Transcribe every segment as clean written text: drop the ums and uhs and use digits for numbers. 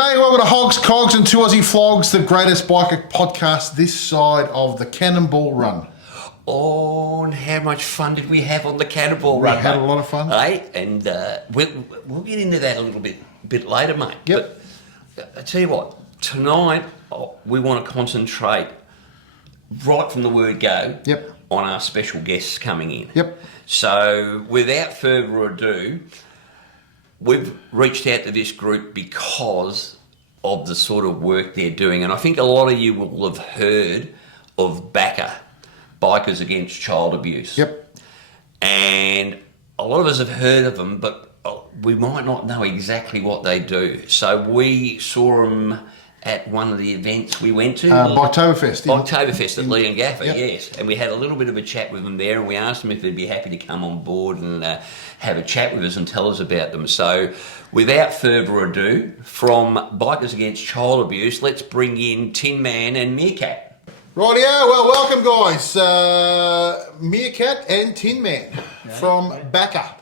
G'day, welcome to Hogs, Cogs and Two Aussie Flogs, the greatest biker podcast this side of the Cannonball Run. Oh, and how much fun did we have on the Cannonball Run? We had a lot of fun. Eh? And we'll get into that a little bit later, mate. Yep. But I tell you what, tonight we want to concentrate right from the word go on our special guests coming in. Yep. So without further ado, we've reached out to this group because of the sort of work they're doing. And I think a lot of you will have heard of BACA, Bikers Against Child Abuse. Yep. And a lot of us have heard of them, but we might not know exactly what they do. So we saw them at one of the events we went to. Oktoberfest. Oktoberfest at Lee and Gaffer, Yep. yes. And we had a little bit of a chat with them there, and we asked them if they'd be happy to come on board and have a chat with us and tell us about them. So without further ado, from Bikers Against Child Abuse, let's bring in Tin Man and Meerkat. Rightio, well, welcome guys. Meerkat and Tin Man from BACA.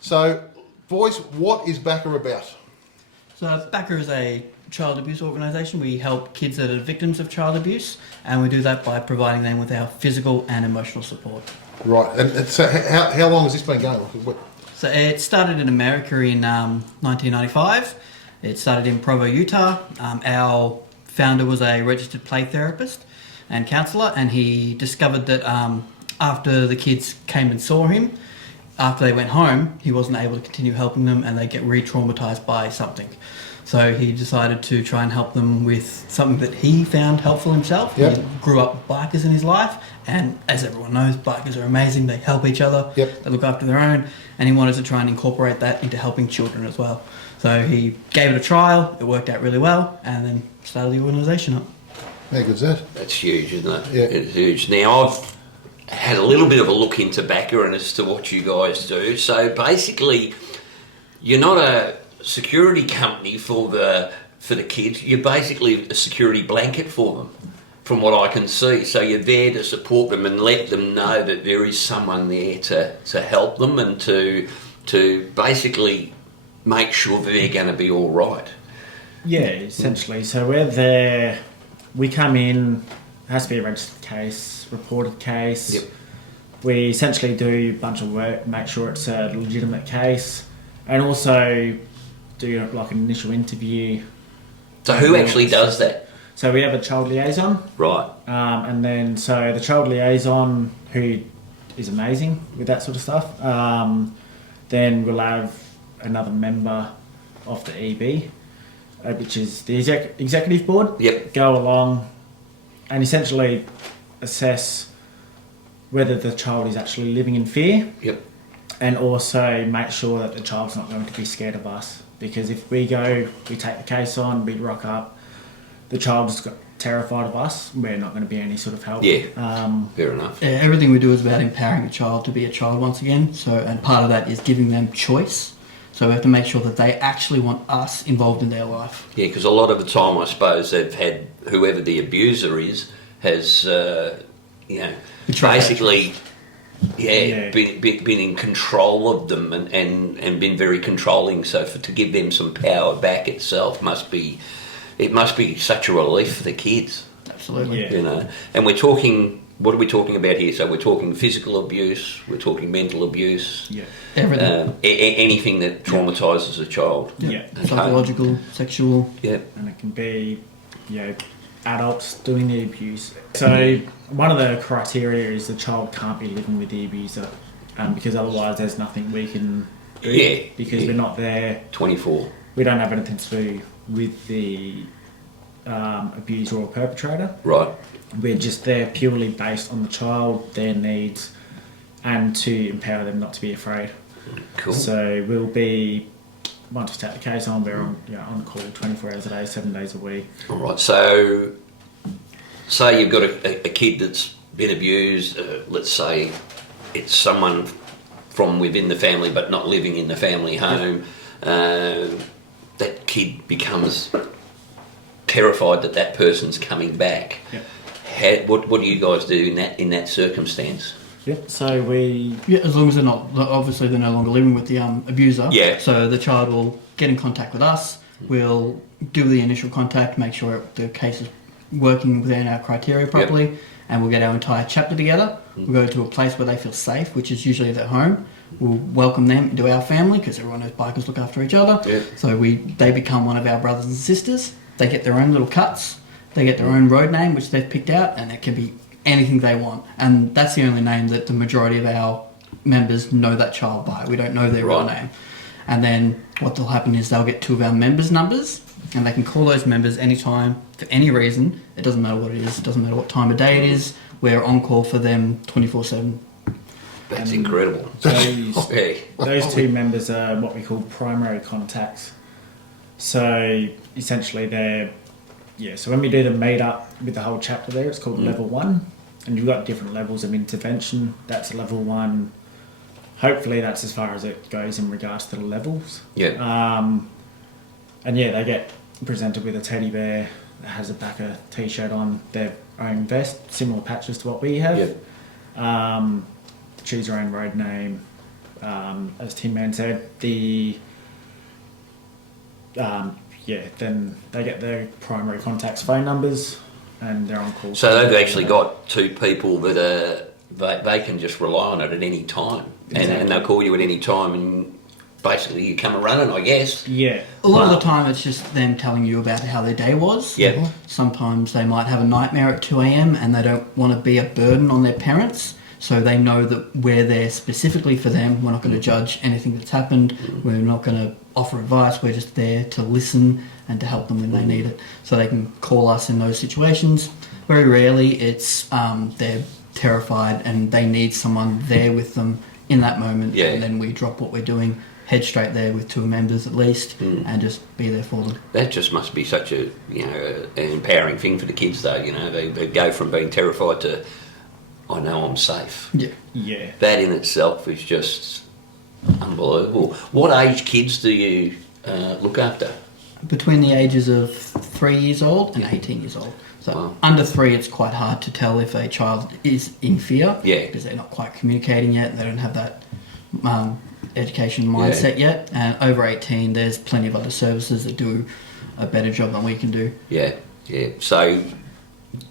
So, boys, what is BACA about? So BACA is a child abuse organisation. We help kids that are victims of child abuse, and we do that by providing them with our physical and emotional support. Right, and so how long has this been going? So it started in America in 1995. It started in Provo, Utah. Our founder was a registered play therapist and counsellor, and he discovered that after the kids came and saw him, after they went home, he wasn't able to continue helping them, and they get re-traumatised by something. So he decided to try and help them with something that he found helpful himself. Yep. He grew up with bikers in his life, and as everyone knows, bikers are amazing. They help each other, They look after their own, and he wanted to try and incorporate that into helping children as well. So he gave it a trial, it worked out really well, and then started the organisation up. How good's that? That's huge, isn't it? Yeah. It's huge. Now, I've had a little bit of a look into BACA and as to what you guys do. So basically, you're not a security company for the kids. You're basically a security blanket for them, from what I can see. So you're there to support them and let them know that there is someone there to help them and to basically make sure they're going to be all right. Yeah, essentially. So we're there. We come in. It has to be a registered case, reported case. Yep. We essentially do a bunch of work, make sure it's a legitimate case, and also do like an initial interview. So who actually does that? So we have a child liaison. Right. And then so the child liaison, who is amazing with that sort of stuff, then we'll have another member of the EB, which is the executive board. Yep. Go along and essentially assess whether the child is actually living in fear. Yep. And also make sure that the child's not going to be scared of us. Because if we take the case on, we rock up, the child's got terrified of us, we're not going to be any sort of help. Yeah, fair enough. Yeah, everything we do is about empowering a child to be a child once again. So, and part of that is giving them choice. So we have to make sure that they actually want us involved in their life. Yeah, because a lot of the time, I suppose, they've had whoever the abuser is has, basically, been in control of them and been very controlling. So to give them some power back itself must be such a relief for the kids. Absolutely. Yeah. You know, and we're talking. What are we talking about here? So we're talking physical abuse, we're talking mental abuse, Everything. Anything that traumatises a child. Yeah. Okay. Psychological, sexual. Yeah. And it can be, adults doing the abuse. So one of the criteria is the child can't be living with the abuser, because otherwise there's nothing we can do. Yeah. Because we're not there. 24. We don't have anything to do with the abuser or perpetrator. Right. We're just there purely based on the child, their needs, and to empower them not to be afraid. Cool. So we'll be, once we take the case on, we're on call 24 hours a day, 7 days a week. All right. So, say you've got a kid that's been abused. Let's say it's someone from within the family, but not living in the family home. That kid becomes terrified that person's coming back. Yep. What do you guys do in that circumstance? Yep. So we. Yeah, as long as they're no longer living with the abuser. Yeah. So the child will get in contact with us. We'll do the initial contact, make sure the case is working within our criteria properly, and we'll get our entire chapter together. We'll go to a place where they feel safe, which is usually their home. We'll welcome them into our family because everyone knows bikers look after each other. So they become one of our brothers and sisters. They get their own little cuts. They get their own road name, which they've picked out, and it can be anything they want. And that's the only name that the majority of our members know that child by. We don't know their real name. And then what will happen is they'll get 2 of our members' numbers, and they can call those members anytime for any reason. It doesn't matter what it is. It doesn't matter what time of day it is. We're on call for them 24/7. That's incredible. Those 2 members are what we call primary contacts. So essentially so when we do the meet up with the whole chapter there, it's called level 1, and you've got different levels of intervention. That's level 1. Hopefully that's as far as it goes in regards to the levels. And they get presented with a teddy bear that has a BACA t-shirt on, their own vest, similar patches to what we have. Choose your own road name. As Tin Man said, then they get their primary contacts' phone numbers, and they're on call. So they've actually got 2 people that they can just rely on it at any time, and they'll call you at any time, and basically you come a running, I guess. A lot of the time it's just them telling you about how their day was. Sometimes they might have a nightmare at 2 a.m. and they don't want to be a burden on their parents. So they know that we're there specifically for them. We're not going to judge anything that's happened. We're not going to offer advice. We're just there to listen and to help them when they need it. So they can call us in those situations. Very rarely it's they're terrified and they need someone there with them in that moment. And then we drop what we're doing, head straight there with 2 members at least, and just be there for them. That just must be such an empowering thing for the kids, though. They go from being terrified to, I know I'm safe. That in itself is just unbelievable. What age kids do you look after? Between the ages of 3 years old and 18 years old. So under 3, it's quite hard to tell if a child is in fear because they're not quite communicating yet. They don't have that education mindset yet. And over 18, there's plenty of other services that do a better job than we can do. So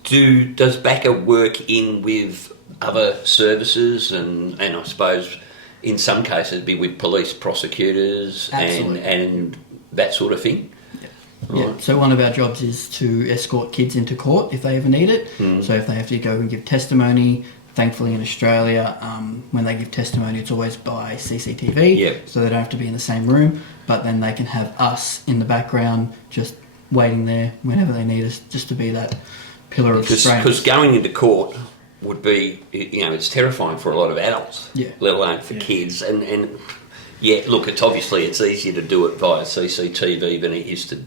does BACA work in with other services and I suppose in some cases be with police, prosecutors and that sort of thing? So one of our jobs is to escort kids into court if they ever need it. So if they have to go and give testimony, thankfully in Australia, when they give testimony it's always by CCTV, so they don't have to be in the same room, but then they can have us in the background just waiting there whenever they need us, just to be that pillar of strength. Because going into court would be, it's terrifying for a lot of adults, let alone for kids. And look, it's easier to do it via CCTV than it is to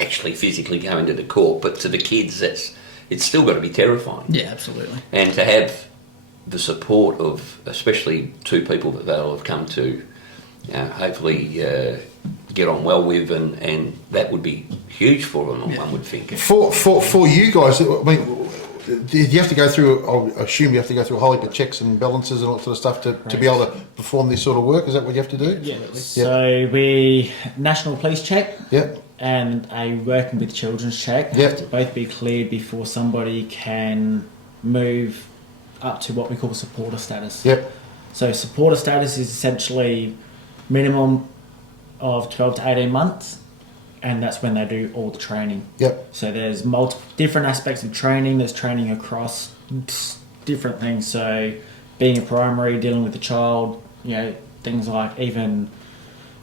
actually physically go into the court. But to the kids, it's still got to be terrifying. Yeah, absolutely. And to have the support of, especially 2 people that they'll have come to, hopefully get on well with, and that would be huge for them. One would think. For you guys, I mean, do you have to go through? I assume you have to go through a whole heap of checks and balances and all that sort of stuff to be able to perform this sort of work. Is that what you have to do? So we national police check. And a working with children's check have to both be cleared before somebody can move up to what we call supporter status. So supporter status is essentially minimum of 12 to 18 months, and that's when they do all the training. So there's multiple different aspects of training. There's training across different things. So being a primary, dealing with the child, things like even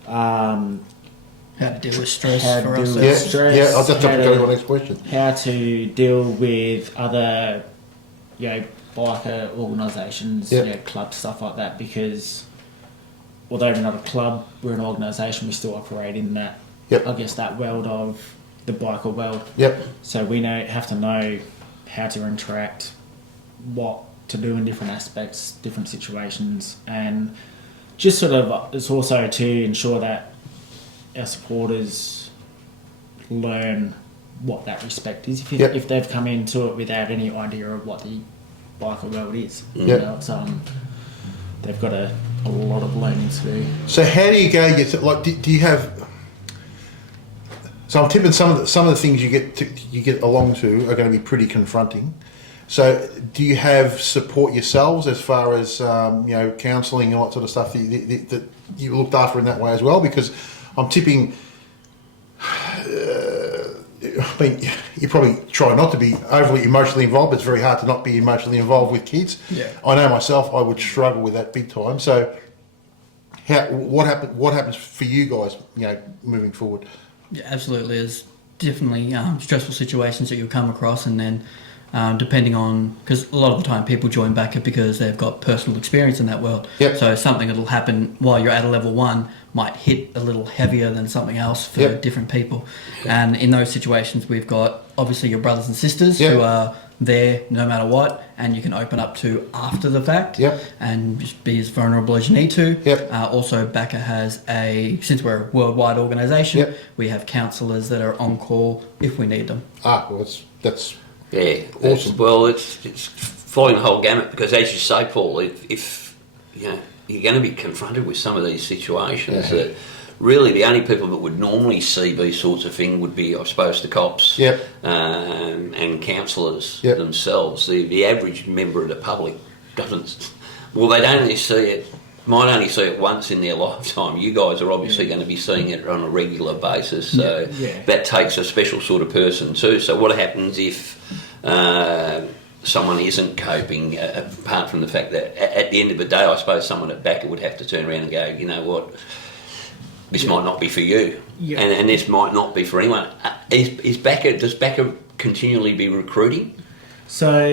how to deal with stress. I'll just have to go to the next question. How to deal with other, biker organisations, clubs, stuff like that. Because although we're not a club, we're an organisation. We still operate in that. I guess that world of the biker world. So we have to know how to interact, what to do in different aspects, different situations, and just sort of it's also to ensure that our supporters learn what that respect is. If they've come into it without any idea of what the biker world is, they've got a lot of learning to do. So how do you go? Do you have? So I'm tipping some of the things you get along to are going to be pretty confronting. So do you have support yourselves as far as counselling and all that sort of stuff that you looked after in that way as well? Because I'm tipping. I mean, you probably try not to be overly emotionally involved, but it's very hard to not be emotionally involved with kids. Yeah. I know myself, I would struggle with that big time. So, what happens for you guys, moving forward? Yeah, absolutely. There's definitely stressful situations that you'll come across, and then depending on, because a lot of the time people join BACA because they've got personal experience in that world. Yep. So something that'll happen while you're at a level 1 might hit a little heavier than something else for Yep. different people. And in those situations, we've got obviously your brothers and sisters Yep. who are there no matter what, and you can open up to after the fact. Yep. And just be as vulnerable as you need to. Yep. Also, BACA has since we're a worldwide organisation, Yep. we have counsellors that are on call if we need them. Well, that's Yeah, awesome. Well, it's following the whole gamut because, as you say, Paul, if you're going to be confronted with some of these situations that really the only people that would normally see these sorts of things would be, I suppose, the cops Yep. and counsellors Yep. themselves. The average member of the public doesn't. Well, they don't only see it. Might only see it once in their lifetime. You guys are obviously going to be seeing it on a regular basis, so that takes a special sort of person too. So what happens if someone isn't coping, apart from the fact that at the end of the day, I suppose someone at BACA would have to turn around and go, you know what, this might not be for you, and this might not be for anyone. Does BACA continually be recruiting? So,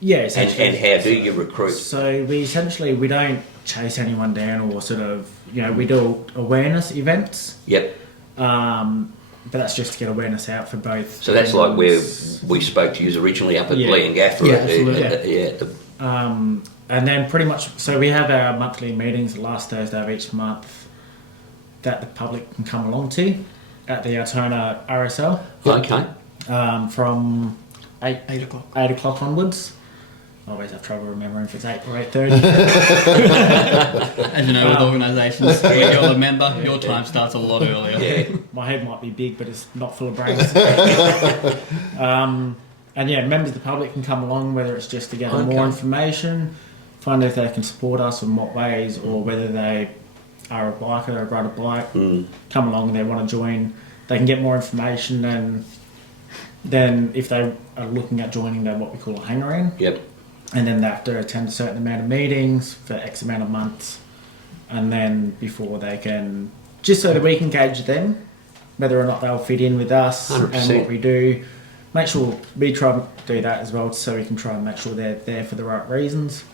yeah, essentially. And how do you recruit? So we don't chase anyone down or sort of, we do awareness events. Yep. But that's just to get awareness out for both. So that's like where we spoke to you originally up at Lee and Gaffer. And then pretty much, so we have our monthly meetings the last Thursday of each month that the public can come along to at the Altona RSL. Okay. From 8 o'clock. 8 o'clock onwards. I always have trouble remembering if it's 8 or 8:30. As you know, with organisations, when you're a member, your time starts a lot earlier. Yeah. My head might be big, but it's not full of brains. And members of the public can come along, whether it's just to get more information, find out if they can support us in what ways, or whether they are a biker or ride a bike, come along and they want to join. They can get more information, and then if they are looking at joining, they're what we call a hanger-in. Yep. And then they have to attend a certain amount of meetings for X amount of months, and then before they can, just so that we can gauge them, whether or not they'll fit in with us 100%. and what we do. Make sure we try and do that as well, so we can try and make sure they're there for the right reasons,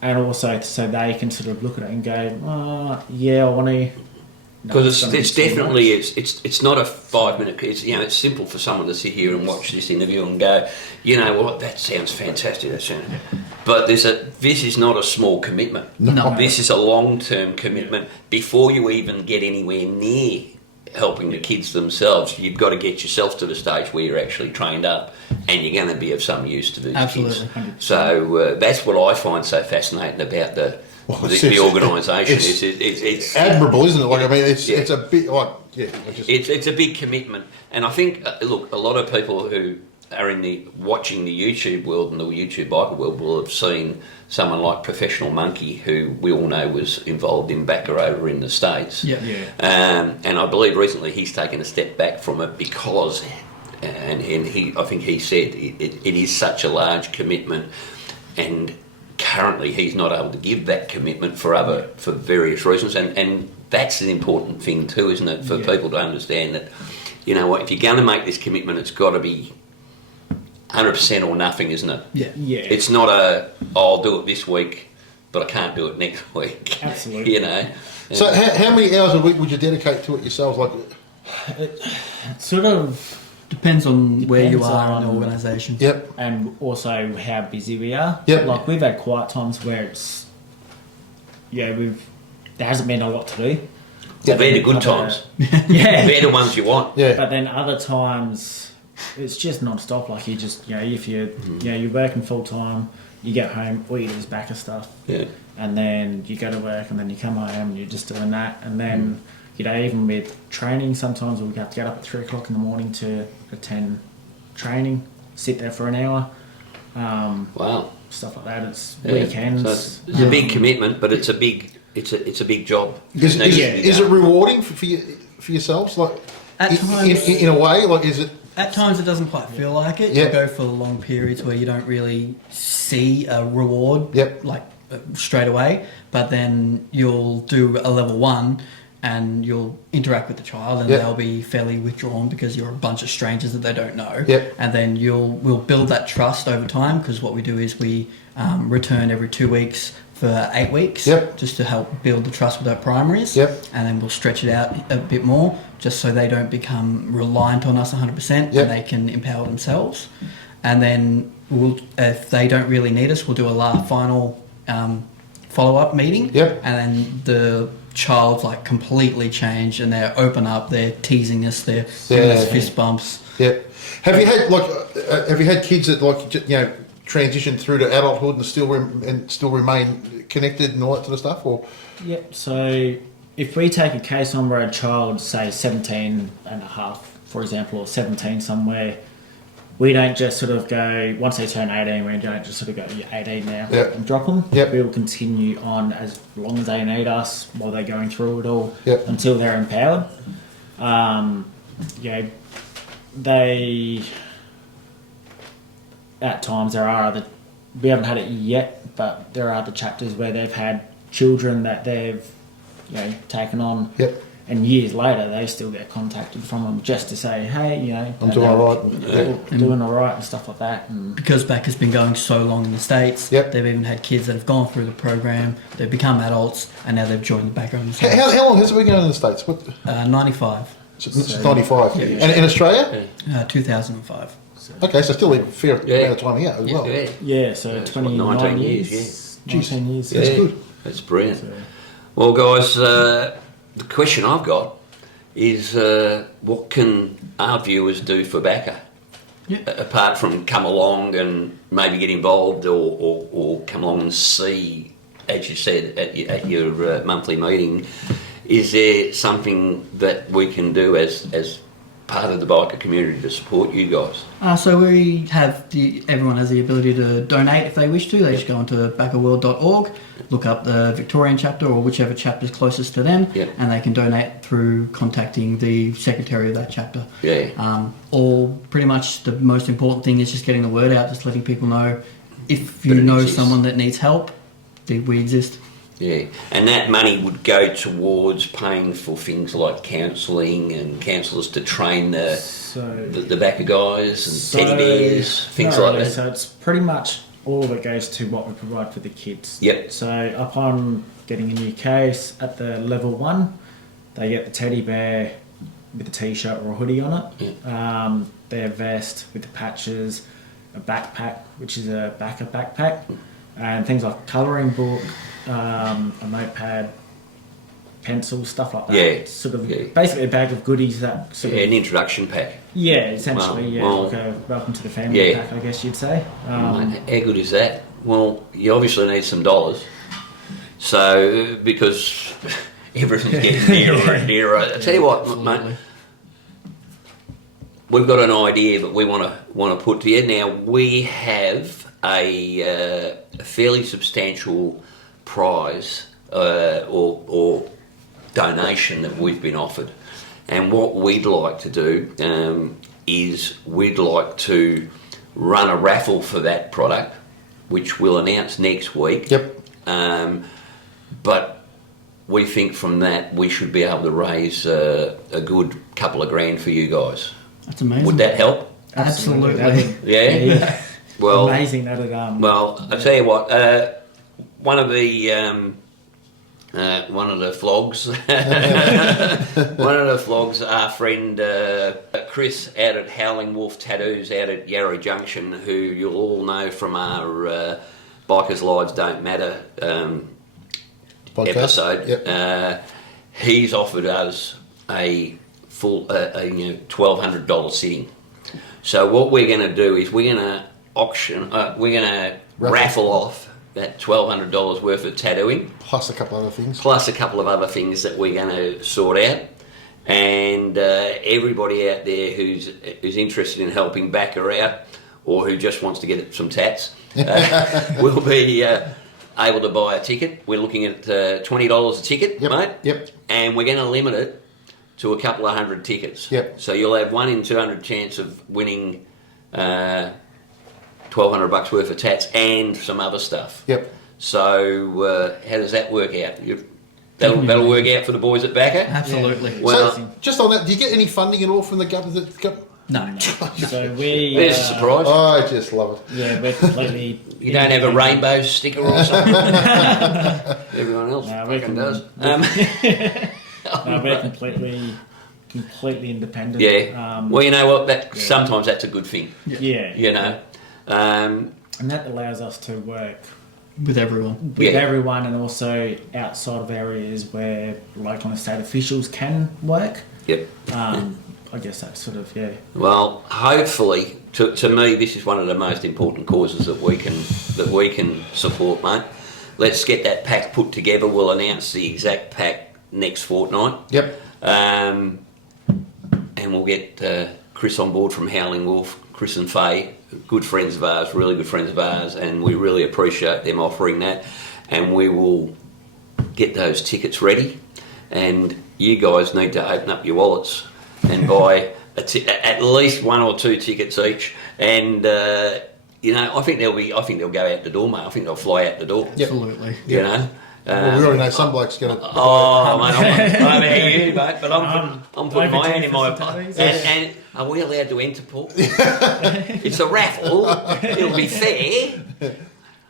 and also so they can sort of look at it and go, I want to. Because it's definitely it's not a 5 minute. It's simple for someone to sit here and watch this interview and go, you know what, that sounds fantastic. But this is not a small commitment. No. This is a long term commitment. Before you even get anywhere near helping the kids themselves, you've got to get yourself to the stage where you're actually trained up and you're going to be of some use to these Absolutely. kids. So that's what I find so fascinating about the organisation. It's admirable, isn't it? Like, I mean, it's a bit it's a big commitment, and I think look, a lot of people who are watching the YouTube world and the YouTube biker world will have seen someone like Professional Monkey, who we all know was involved in BACA over in the States. And I believe recently he's taken a step back from it because, and I think he said it is such a large commitment, and currently he's not able to give that commitment for various reasons, and that's an important thing too, isn't it, for people to understand that, you know what, if you're going to make this commitment, it's got to be 100% or nothing, isn't it? Yeah. It's not I'll do it this week, but I can't do it next week. Absolutely. You know. So how many hours a week would you dedicate to it yourselves? Like, It sort of Depends on where you Depends are in the on- organisation. yep, and also how busy we are. Yep. Like we've had quiet times where it's there hasn't been a lot to do. They're the good times. Yeah. They're the ones you want. yeah. But then other times it's just non-stop. Like you just if you're you're working full time, you get home, all you do is BACA stuff. Yeah. And then you go to work, and then you come home, and you're just doing that, and then even with training, sometimes we'll have to get up at 3 o'clock in the morning to attend training, sit there for an hour. Wow. Stuff like that. It's Yeah. weekends. So it's a big commitment, but it's a big job. Is it rewarding for yourselves? Like, At times, in a way, like, is it? at times it doesn't quite feel like it. Yeah. You go for long periods where you don't really see a reward, Yep. like straight away. But then you'll do a level 1, and you'll interact with the child, and Yep. they'll be fairly withdrawn because you're a bunch of strangers that they don't know. Yep. And then we'll build that trust over time, because what we do is we return every 2 weeks for 8 weeks, Yep. just to help build the trust with our primaries. Yep. And then we'll stretch it out a bit more, just so they don't become reliant on us 100%, Yep. and they can empower themselves. And then if they don't really need us, we'll do a final follow-up meeting. Yep. And then the child's like completely changed, and they're open up, they're teasing us, they're giving us fist bumps. Yeah. Have you had kids that transition through to adulthood and still remain connected and all that sort of stuff, or? Yep. So if we take a case on where a child, say 17 and a half, for example, or 17 somewhere, we don't just sort of go, once they turn 18, we don't just sort of go, you're 18 now, Yep. and drop them. Yep. We'll continue on as long as they need us while they're going through it all, Yep. until they're empowered. They, at times there are other, we haven't had it yet, but there are other chapters where they've had children that they've taken on. Yep. And years later, they still get contacted from them just to say, hey, I'm doing all right. they're doing all right and stuff like that. And Because BACA's been going so long in the States, Yep. they've even had kids that have gone through the program, they've become adults, and now they've joined the BACA in the States. How long has it been going in the States? What? 95, It's 95. Yeah. And in Australia? 2005. Okay, so still a fair Yeah. amount of time here as well. yeah, so That's 29 19 years. years, 19 years. That's good. That's brilliant. So, Well, guys, the question I've got is what can our viewers do for BACA? Yeah. Apart from come along and maybe get involved, or come along and see, as you said, at your monthly meeting, is there something that we can do as part of the biker community to support you guys? So we have everyone has the ability to donate if they wish to. They just go onto bacaworld.org, look up the Victorian chapter or whichever chapter is closest to them, Yep. and they can donate through contacting the secretary of that chapter. Yeah. Or pretty much the most important thing is just getting the word out, just letting people know if you That it know exists. someone that needs help, we exist. Yeah, and that money would go towards paying for things like counselling and counsellors to train the BACA guys and teddy bears, things like that. So it's pretty much all of it goes to what we provide for the kids. Yep. So upon getting a new case at the level 1, they get the teddy bear with a t-shirt or a hoodie on it. Yeah. Their vest with the patches, a backpack, which is a BACA backpack, and things like colouring book, a notepad, pencils, stuff like that. Yeah, It's sort of yeah. basically a bag of goodies that sort Yeah, of an introduction pack. essentially, Well, like a welcome to the family yeah. pack, I guess you'd say. Mate, how good is that? Well, you obviously need some dollars. So, because everything's getting nearer and nearer. I tell you what, mate, we've got an idea that we want to put to you. Now, we have a fairly substantial prize or donation that we've been offered. And what we'd like to do is we'd like to run a raffle for that product, which we'll announce next week. Yep. But we think from that we should be able to raise a good couple of grand for you guys. That's amazing. Would that help? Absolutely. That'd- Yeah? Well, amazing that it well, I tell you what, one of the flogs, one of the flogs, our friend Chris out at Howling Wolf Tattoos out at Yarra Junction, who you'll all know from our Bikers' Lives Don't Matter Podcast. episode. Yep. He's offered us a full $1,200 sitting. So what we're going to do is we're going to auction, we're going to raffle off that $1,200 worth of tattooing, Plus a couple other things. plus a couple of other things that we're going to sort out. And everybody out there who's interested in helping BACA out, or who just wants to get some tats, will be able to buy a ticket. We're looking at $20 a ticket, mate. Yep. And we're going to limit it to a couple of hundred tickets. Yep. So you'll have 1 in 200 chance of winning $1,200 worth of tats and some other stuff. Yep. So how does that work out? That'll work out for the boys at BACA? Absolutely. Yeah. Well, So, just on that, do you get any funding at all from the government? No. So we. There's a surprise. I just love it. Yeah, we're completely. You don't have a rainbow sticker or something? Everyone else No, fucking does. No, we're completely independent. Yeah. Well, you know what? Sometimes that's a good thing. Yeah. You know. And that allows us to work With everyone. with everyone, and also outside of areas where local and state officials can work. Yep. I guess that's sort of Well, hopefully, to me, this is one of the most important causes that we can support, mate. Let's get that pack put together. We'll announce the exact pack next fortnight. Yep. And we'll get Chris on board from Howling Wolf, Chris and Faye, good friends of ours, really good friends of ours, and we really appreciate them offering that. And we will get those tickets ready, and you guys need to open up your wallets and buy at least 1 or 2 tickets each. And you know, I think they'll go out the door, mate. I think they'll fly out the door. Yep. Absolutely. You know. Well, we already know some bloke's going to. Oh, mate, I'm at you, mate, but I'm putting my hand in my tattoos. and are we allowed to enter, Paul? It's a raffle. It'll be fair.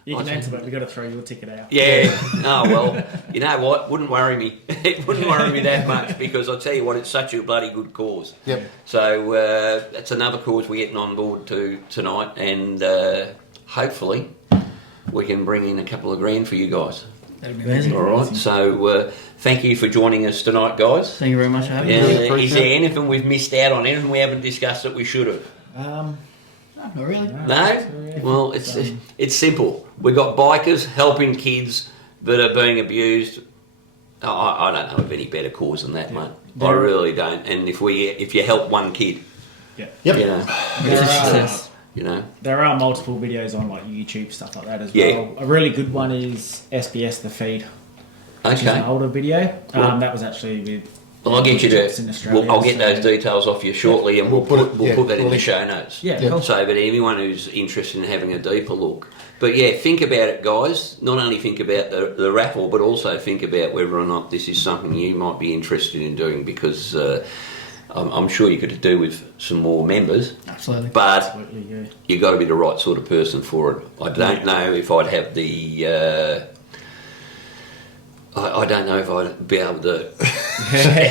You can enter, but we've got to throw your ticket out. Yeah. Oh well. You know what? Wouldn't worry me. It wouldn't worry me that much, because I'll tell you what, it's such a bloody good cause. Yep. So that's another cause we're getting on board to tonight, and hopefully we can bring in a couple of grand for you guys. That'd be amazing. All right. So thank you for joining us tonight, guys. Thank you very much for having me. Really Is appreciate there it. anything we've missed out on? Anything we haven't discussed that we should have? No, not really. No? Well, it's simple. We've got bikers helping kids that are being abused. I don't know of any better cause than that, mate. I really don't. And if you help one kid, Yep. you know, It's a There are- success. you know. There are multiple videos on like YouTube, stuff like that as Yeah. well. A really good one is SBS The Feed, which is an Okay. older video. Well- That was actually with. Well, I'll get you Jocks in to. Australia, I'll get so- those details off you shortly, and we'll put that in the show notes. Yeah, Yeah. cool. So, but anyone who's interested in having a deeper look. But yeah, think about it, guys. Not only think about the raffle, but also think about whether or not this is something you might be interested in doing, because I'm sure you could do with some more members. Absolutely. But Absolutely, yeah. you got to be the right sort of person for it. I don't know if I'd have the. I don't know if I'd be able to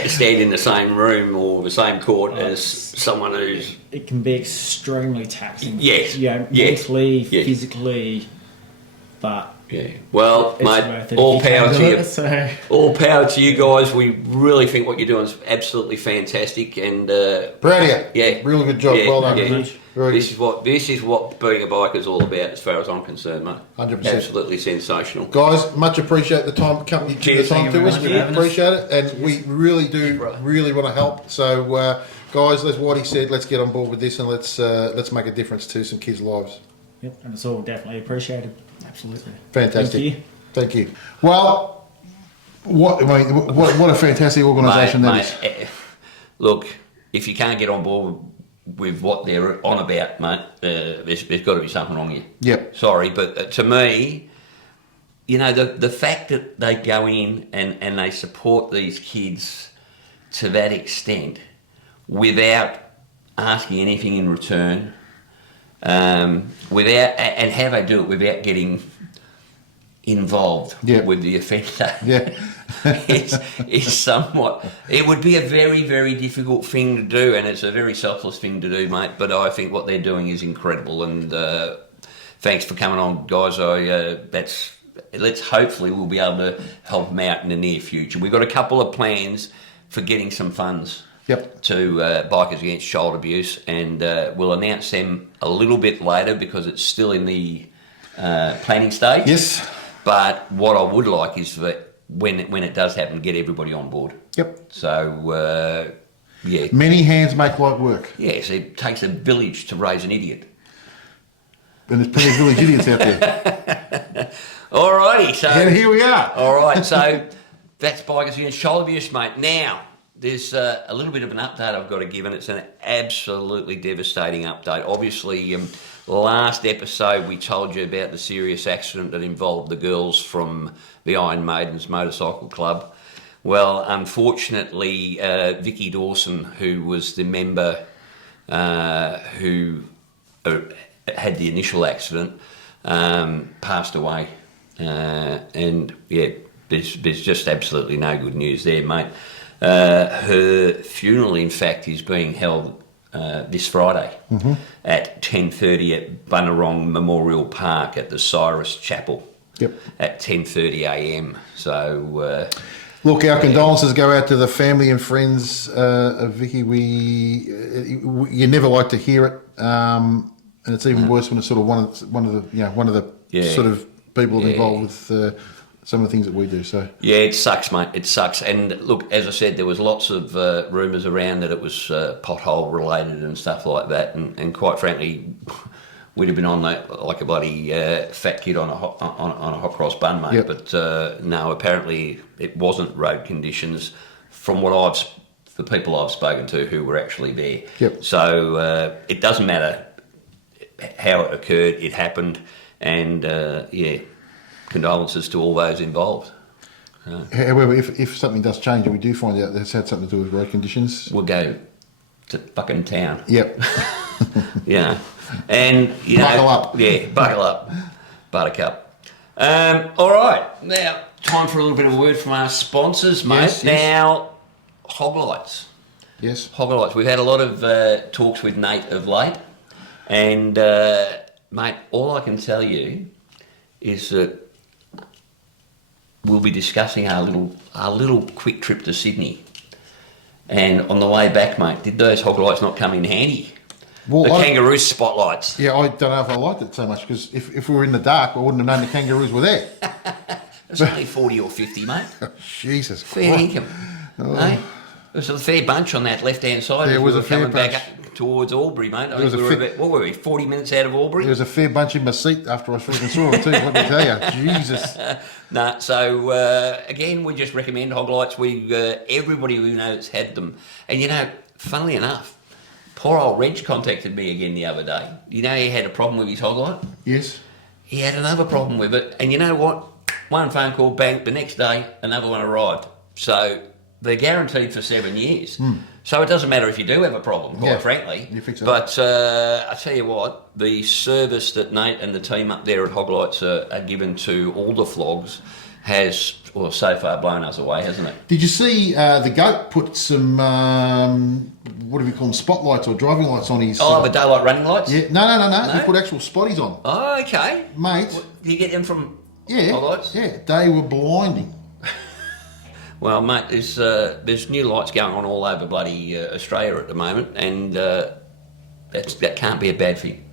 stand in the same room or the same court as someone who's. It can be extremely taxing. Yes. Yeah, Yes. mentally, Yes. physically, but Yeah. Well, it's mate, worth it. all if you can power do to you. it, so. All power to you guys. We really think what you're doing is absolutely fantastic, and Proud of you. Yeah. Real good job. Yeah, Well done. yeah. Very this is what being a biker is all about, as far as I'm concerned, mate. 100%. Absolutely sensational. Guys, much appreciate the time company Cheers. the time Thank you to us. very We much for having us. appreciate it, and we really do brother. really want to help. So, guys, as Whitey said, let's get on board with this, and let's make a difference to some kids' lives. Yep, and it's all definitely appreciated. Absolutely. Fantastic. Thank you. Thank you. Well, what a fantastic organisation that is. Look, if you can't get on board with what they're on about, mate, there's got to be something wrong here. Yep. Sorry, but to me, you know, the fact that they go in and they support these kids to that extent without asking anything in return, without, and how they do it without getting involved Yep. with the offender. Yeah. is somewhat. It would be a very, very difficult thing to do, and it's a very selfless thing to do, mate. But I think what they're doing is incredible, and thanks for coming on, guys. Let's hopefully we'll be able to help them out in the near future. We've got a couple of plans for getting some funds. Yep. To Bikers Against Child Abuse, and we'll announce them a little bit later because it's still in the planning stage. Yes. But what I would like is that when it does happen, get everybody on board. Yep. So, yeah. Many hands make light work. Yes, it takes a village to raise an idiot. And there's plenty of village idiots out there. Alrighty, so... And here we are. All right, so that's bikers against child abuse, mate. Now, there's a little bit of an update I've got to give, and it's an absolutely devastating update. Obviously, last episode we told you about the serious accident that involved the girls from the Iron Maidens Motorcycle Club. Well, unfortunately, Vicky Dawson, who was the member who had the initial accident, passed away. And yeah, there's just absolutely no good news there, mate. Her funeral, in fact, is being held this Friday at 10:30 at Bunurong Memorial Park at the Cyrus Chapel. Yep. At 10:30 a.m. So, look, our condolences go out to the family and friends of Vicky. You never like to hear it, and it's even worse when it's sort of one of the sort of people involved with some of the things that we do. So yeah, it sucks, mate. It sucks. And look, as I said, there was lots of rumours around that it was pothole related and stuff like that. And quite frankly, we'd have been on like a bloody fat kid on a hot cross bun, mate. Yep. But no, apparently it wasn't road conditions. From the people I've spoken to who were actually there. Yep. So it doesn't matter how it occurred. It happened, and condolences to all those involved. However, if something does change and we do find out that's had something to do with road conditions, We'll go to fucking town. yep. Yeah. And, you know... Buckle up. Yeah, buckle up. Buttercup. All right. Now, time for a little bit of a word from our sponsors, mate. Yes, yes. Now, HOGLIGHTS. Yes. HOGLIGHTS. We've had a lot of talks with Nate of late. And, mate, all I can tell you is that we'll be discussing our little quick trip to Sydney. And on the way back, mate, did those HOGLIGHTS not come in handy? Well, The kangaroo spotlights. Yeah, I don't know if I liked it so much because if we were in the dark, I wouldn't have known the kangaroos were there. It's only 40 or 50, mate. Jesus Fair Christ. income. Hey? There's a fair bunch on that left-hand side. There as was we a were fair coming back bunch. up towards Albury, mate. I was think a we were fair- about, what were we, 40 minutes out of Albury? There was a fair bunch in my seat after I freaking saw it too, let me tell you. Jesus. Nah, so again, we just recommend HOGLIGHTS. Everybody we know has had them. And you know, funnily enough, poor old Reg contacted me again the other day. You know he had a problem with his HOGLIGHT? Yes. He had another problem with it. And you know what? One phone call, bang, the next day, another one arrived. So they're guaranteed for 7 years. So it doesn't matter if you do have a problem, quite Yeah, frankly. you fix it But I tell you what, the service that Nate and the team up there at HOGLIGHTS are given to all the flogs has, well, so far blown us away, hasn't it? Did you see the goat put some, what do we call them, spotlights or driving lights on his... Oh, the daylight running lights? Yeah, no. No? He put actual spotties on. Oh, okay. Mate, Do you get them from yeah, HOGLIGHTS? yeah, they were blinding. Well, mate, there's new lights going on all over bloody Australia at the moment, and that can't be a bad thing.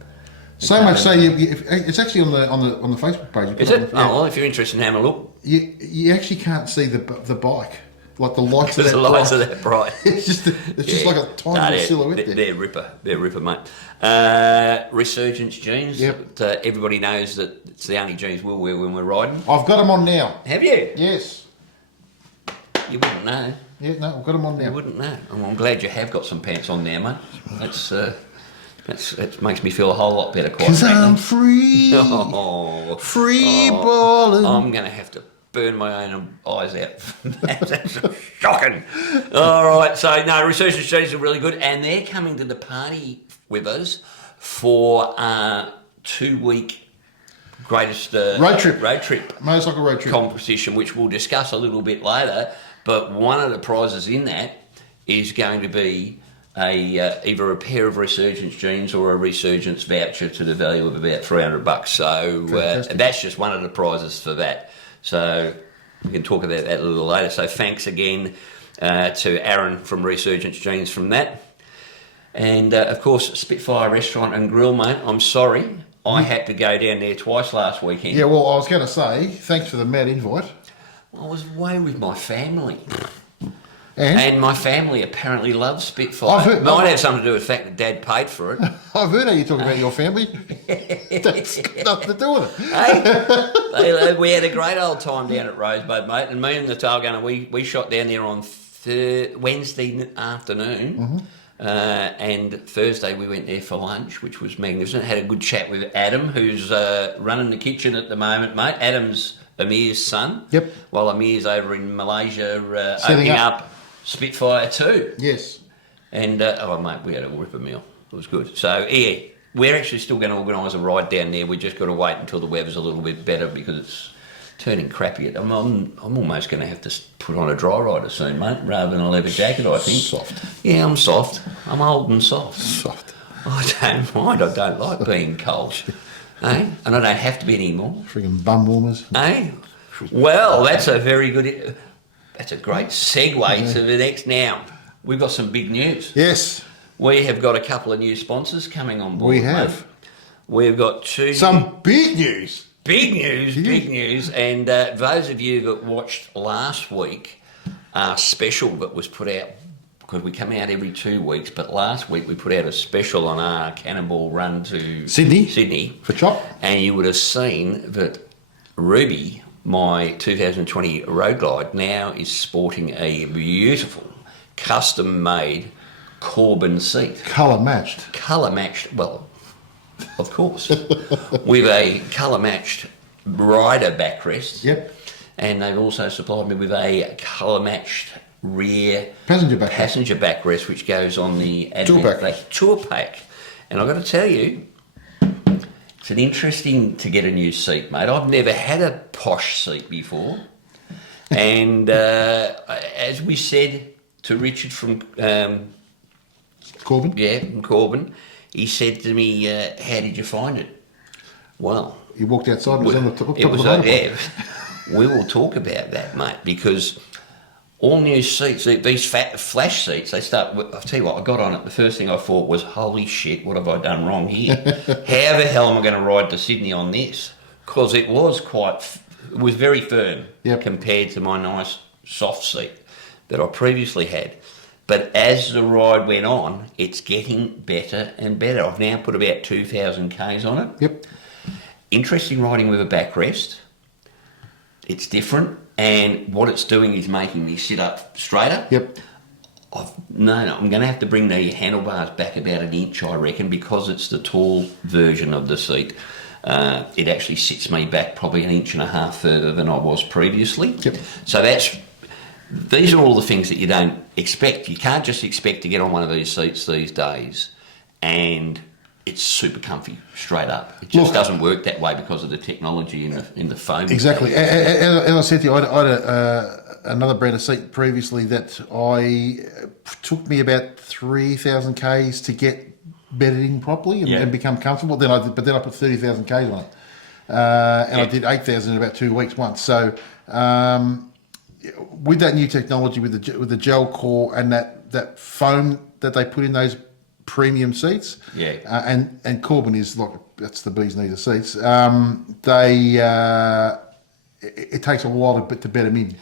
So much so, it's actually on the Facebook page. You put Is on it? the- yeah. Oh, well, if you're interested in having a look, You actually can't see the bike, like the lights. because are the that lights bright. are that bright. It's just like a tiny Nah, little silhouette there. They're ripper, mate. Resurgence jeans. Yep. That, everybody knows that it's the only jeans we'll wear when we're riding. I've got them on now. Have you? Yes. You wouldn't know. Yeah, no, I've got them on You now. wouldn't know. I'm glad you have got some pants on there, mate. That makes me feel a whole lot better, quite Because I'm frankly. free. Oh, Free balling. I'm going to have to burn my own eyes out. That's shocking. All right, so no, Resurgence jeans are really good, and they're coming to the party with us for a 2-week greatest Road trip. Motorcycle road trip. competition, which we'll discuss a little bit later. But one of the prizes in that is going to be either a pair of Resurgence jeans or a Resurgence voucher to the value of about $300. So that's just one of the prizes for that. So we can talk about that a little later. So thanks again to Aaron from Resurgence Jeans from that. And of course, Spitfire Restaurant and Grill, mate. I'm sorry, I had to go down there twice last weekend. Yeah, well, I was going to say, thanks for the mad invite. I was away with my family. And? And my family apparently loves Spitfire. Might have something to do with the fact that Dad paid for it. I've heard how you talk about your family. That's got nothing to do with it. Hey, we had a great old time down at Rosebud, mate. And me and the tail gunner, we shot down there on Wednesday afternoon. And Thursday we went there for lunch, which was magnificent. Had a good chat with Adam, who's running the kitchen at the moment, mate. Adam's Amir's son. Yep. While Amir's over in Malaysia opening up Spitfire 2. Yes. And, oh, mate, we had a ripper meal. It was good. So, yeah, we're actually still going to organise a ride down there. We just got to wait until the weather's a little bit better because it's turning crappy. I'm almost going to have to put on a dry rider soon, mate, rather than a leather jacket, I think. Soft. Yeah, I'm soft. I'm old and soft. Soft. I don't mind. I don't like being cold. Eh? And I don't have to be anymore. Friggin' bum warmers. Eh? Well, that's a very good... That's a great segue to the next. Now, we've got some big news. Yes. We have got a couple of new sponsors coming on board. We have. Mate. We've got Some big news. Big news. And those of you that watched last week, our special that was put out, because we come out every 2 weeks, but last week we put out a special on our Cannonball Run to Sydney for chop. And you would have seen that Ruby, my 2020 Road Glide, now is sporting a beautiful custom-made Corbin seat. Colour matched. Colour matched, well, of course, with a colour matched rider backrest. Yep. And they've also supplied me with a colour matched rear passenger backrest, which goes on the tour pack. And I've got to tell you, it's an interesting to get a new seat, mate. I've never had a posh seat before. And as we said to Richard from Corbin? Yeah, from Corbin, he said to me, how did you find it? Well... You walked outside and it was on the top of the motorbike. We will talk about that, mate, because all new seats, these flash seats, they start... I'll tell you what, I got on it, the first thing I thought was, holy shit, what have I done wrong here? How the hell am I going to ride to Sydney on this? Because it was very firm compared to my nice soft seat that I previously had. But as the ride went on, it's getting better and better. I've now put about 2,000 Ks on it. Yep. Interesting riding with a backrest. It's different, and what it's doing is making me sit up straighter. Yep. I'm going to have to bring the handlebars back about an inch, I reckon, because it's the tall version of the seat. It actually sits me back probably an inch and a half further than I was previously. Yep. So these are all the things that you don't expect. You can't just expect to get on one of these seats these days and it's super comfy, straight up. It just doesn't work that way because of the technology in the foam. Exactly. As I said to you, I had another brand of seat previously that took me about 3,000 Ks to get bedded in properly and become comfortable. Then I put 30,000 Ks on it. I did 8,000 in about 2 weeks once. So with that new technology, with the gel core and that foam that they put in those premium seats, and Corbin is that's the bee's knees of seats. It takes a while to bed them in.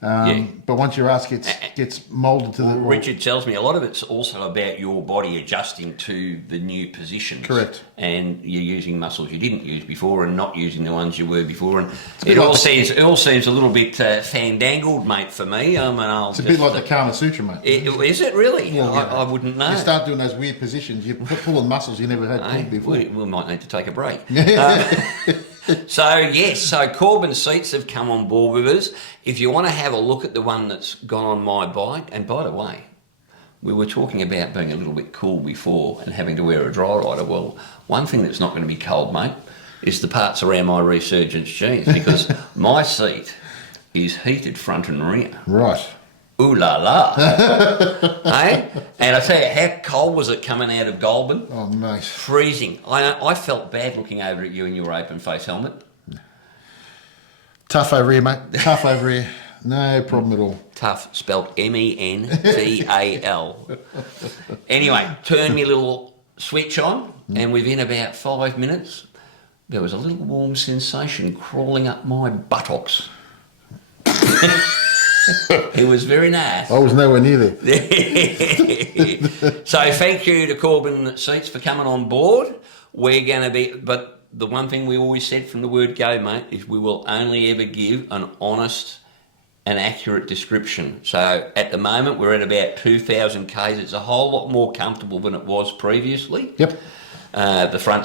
But once your ass gets moulded to Richard tells me a lot of it's also about your body adjusting to the new positions. Correct. And you're using muscles you didn't use before and not using the ones you were before. And it all seems a little bit fandangled, mate, for me. It's a bit like the Kama Sutra, mate. Is it really? Well, I wouldn't know. You start doing those weird positions, you're pulling muscles you never had pulled before. We might need to take a break. So Corbin seats have come on board with us. If you want to have a look at the one that's gone on my bike, and by the way, we were talking about being a little bit cool before and having to wear a dry rider. Well, one thing that's not going to be cold, mate, is the parts around my RESURGENCE jeans because my seat is heated front and rear. Right. Ooh la la. Hey? And I tell you, how cold was it coming out of Corbin? Oh, mate. Freezing. I felt bad looking over at you in your open face helmet. Tough over here, mate. Tough over here. No problem at all. Tough, spelled MENTAL. Anyway, turn me little switch on, and within about 5 minutes, there was a little warm sensation crawling up my buttocks. It was very nice. I was nowhere near there. So thank you to Corbin Seats for coming on board. We're going to be, but the one thing we always said from the word go, mate, is we will only ever give an honest and accurate description. So at the moment we're at about 2,000 k's. It's a whole lot more comfortable than it was previously. Yep. The front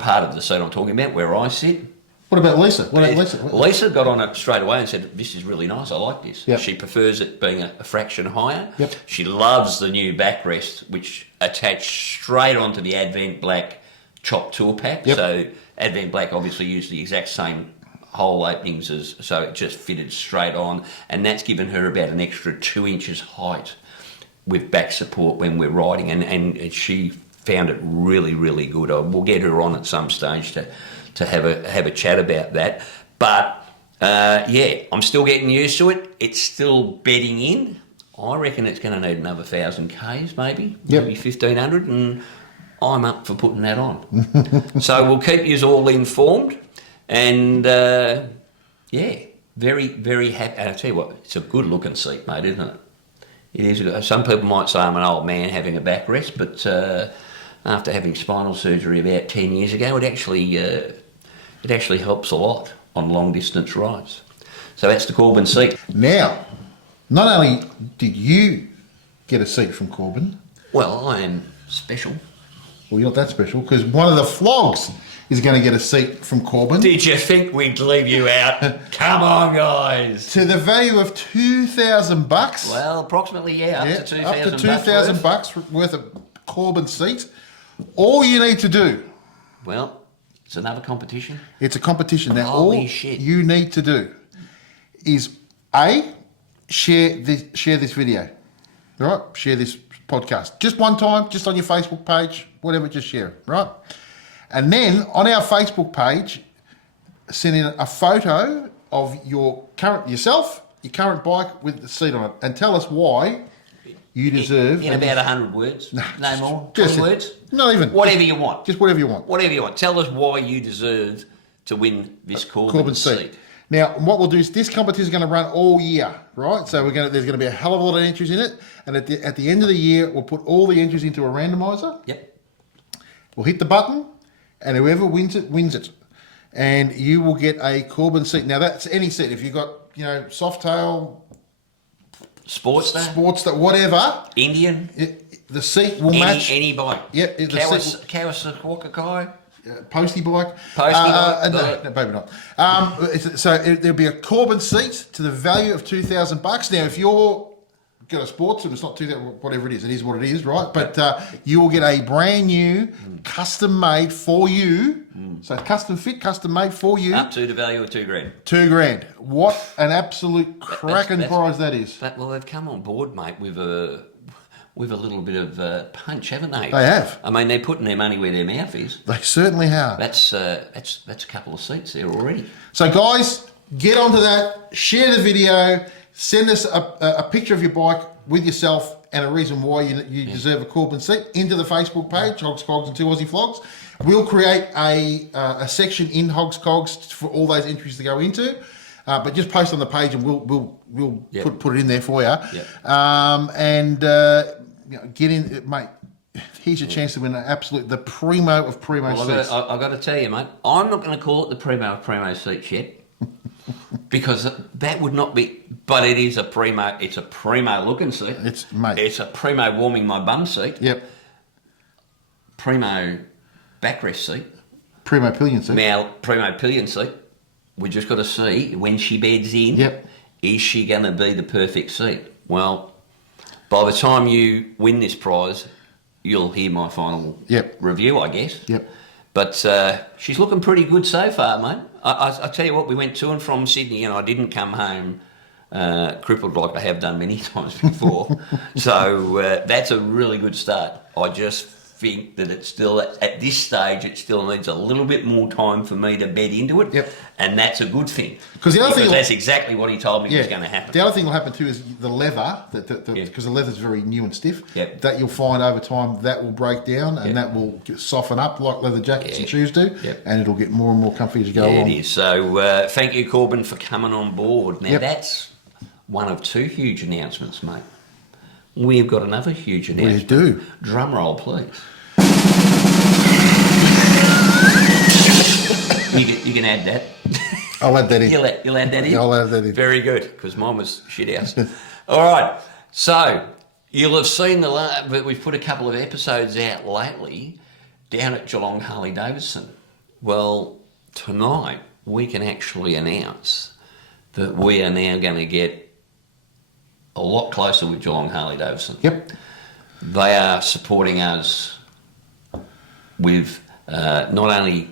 part of the seat I'm talking about, where I sit. What about Lisa? What about Lisa? Lisa got on it straight away and said, "This is really nice. I like this." Yep. She prefers it being a fraction higher. Yep. She loves the new backrest, which attached straight onto the Advent Black Chop Tour Pack. Yep. So Advent Black obviously used the exact same hole openings as, so it just fitted straight on, and that's given her about an extra 2 inches height with back support when we're riding, and she found it really, really good. We'll get her on at some stage to have a chat about that. But yeah, I'm still getting used to it. It's still bedding in. I reckon it's going to need another 1,000 k's, maybe 1,500, and I'm up for putting that on. So we'll keep you all informed, and yeah, very, very happy. And I tell you what, it's a good looking seat, mate, isn't it? It is. Some people might say I'm an old man having a backrest, but after having spinal surgery about 10 years ago, it actually helps a lot on long distance rides. So that's the Corbin seat. Now, not only did you get a seat from Corbin, Well, I am special. well, you're not that special, because one of the Flogs is going to get a seat from Corbin Did you think we'd leave you out? Come on, guys. to the value of $2,000. Well, approximately, yeah, up to 2,000 up to $2,000 worth of Corbin seats. All you need to do, Well, it's another competition. it's a competition. Now, Holy all shit. you need to do is share this video, all right? Share this podcast just one time, just on your Facebook page, whatever. Just share it, right? And then on our Facebook page, send in a photo of your current bike with the seat on it, and tell us why you deserve. In about 100 words. No more. Just 20 words. Not even. Whatever you want. Just whatever you want. Whatever you want. Tell us why you deserve to win this Corbin seat. Now, what we'll do is this competition is going to run all year, right? So there's going to be a hell of a lot of entries in it, and at the end of the year, we'll put all the entries into a randomizer. Yep. We'll hit the button, and whoever wins it, and you will get a Corbin seat. Now, that's any seat. If you've got soft tail, Sportster. whatever, Indian. the seat will match. Any bike. Yep. The seat, Kawasaki. Postie bike. Postie bike. No, maybe not. There'll be a Corbin seat to the value of $2,000. Now, if you're got a sports and it's not $2,000, whatever it is what it is, right? But you will get a brand new, custom made for you. So custom fit, custom made for you. Up to the value of $2,000. $2,000. What an absolute cracking prize that is. Well, they've come on board, mate, with a little bit of punch, haven't they? They have. I mean, they're putting their money where their mouth is. They certainly have. That's a couple of seats there already. So guys, get onto that, share the video, send us a picture of your bike with yourself and a reason why you deserve a Corbin seat into the Facebook page, Hogs, Cogs and 2 Aussie Flogs. We'll create a section in Hogs, Cogs for all those entries to go into. But just post on the page and we'll put it in there for you. Yep. Get in, mate. Here's your chance to win the primo of primo seats. I've got to tell you, mate, I'm not going to call it the primo of primo seats yet. Because that would not be, but it is a primo. It's a primo looking seat. It's a primo warming my bum seat. Yep. Primo backrest seat. Primo pillion seat. Now primo pillion seat. We just got to see when she beds in. Yep. Is she going to be the perfect seat? Well, by the time you win this prize, you'll hear my final review, I guess. Yep. But she's looking pretty good so far, mate. I tell you what, we went to and from Sydney and I didn't come home crippled like I have done many times before. So that's a really good start. I just think that it's still, at this stage, it still needs a little bit more time for me to bed into it. Yep. And that's a good thing. Because that's exactly what he told me was going to happen. The other thing that will happen too is the leather, because the leather's very new and stiff, that you'll find over time that will break down and that will soften up like leather jackets and shoes do, and it'll get more and more comfy as you go along. It is. So thank you, Corbin, for coming on board. Now, that's one of two huge announcements, mate. We've got another huge announcement. We do. Drum roll, please. You can add that. I'll add that in. You'll add that in? Yeah, I'll add that in. Very good, because mine was shit house. All right, so you'll have seen but we've put a couple of episodes out lately down at Geelong Harley Davidson. Well, tonight we can actually announce that we are now going to get a lot closer with Geelong Harley Davidson. Yep. They are supporting us with not only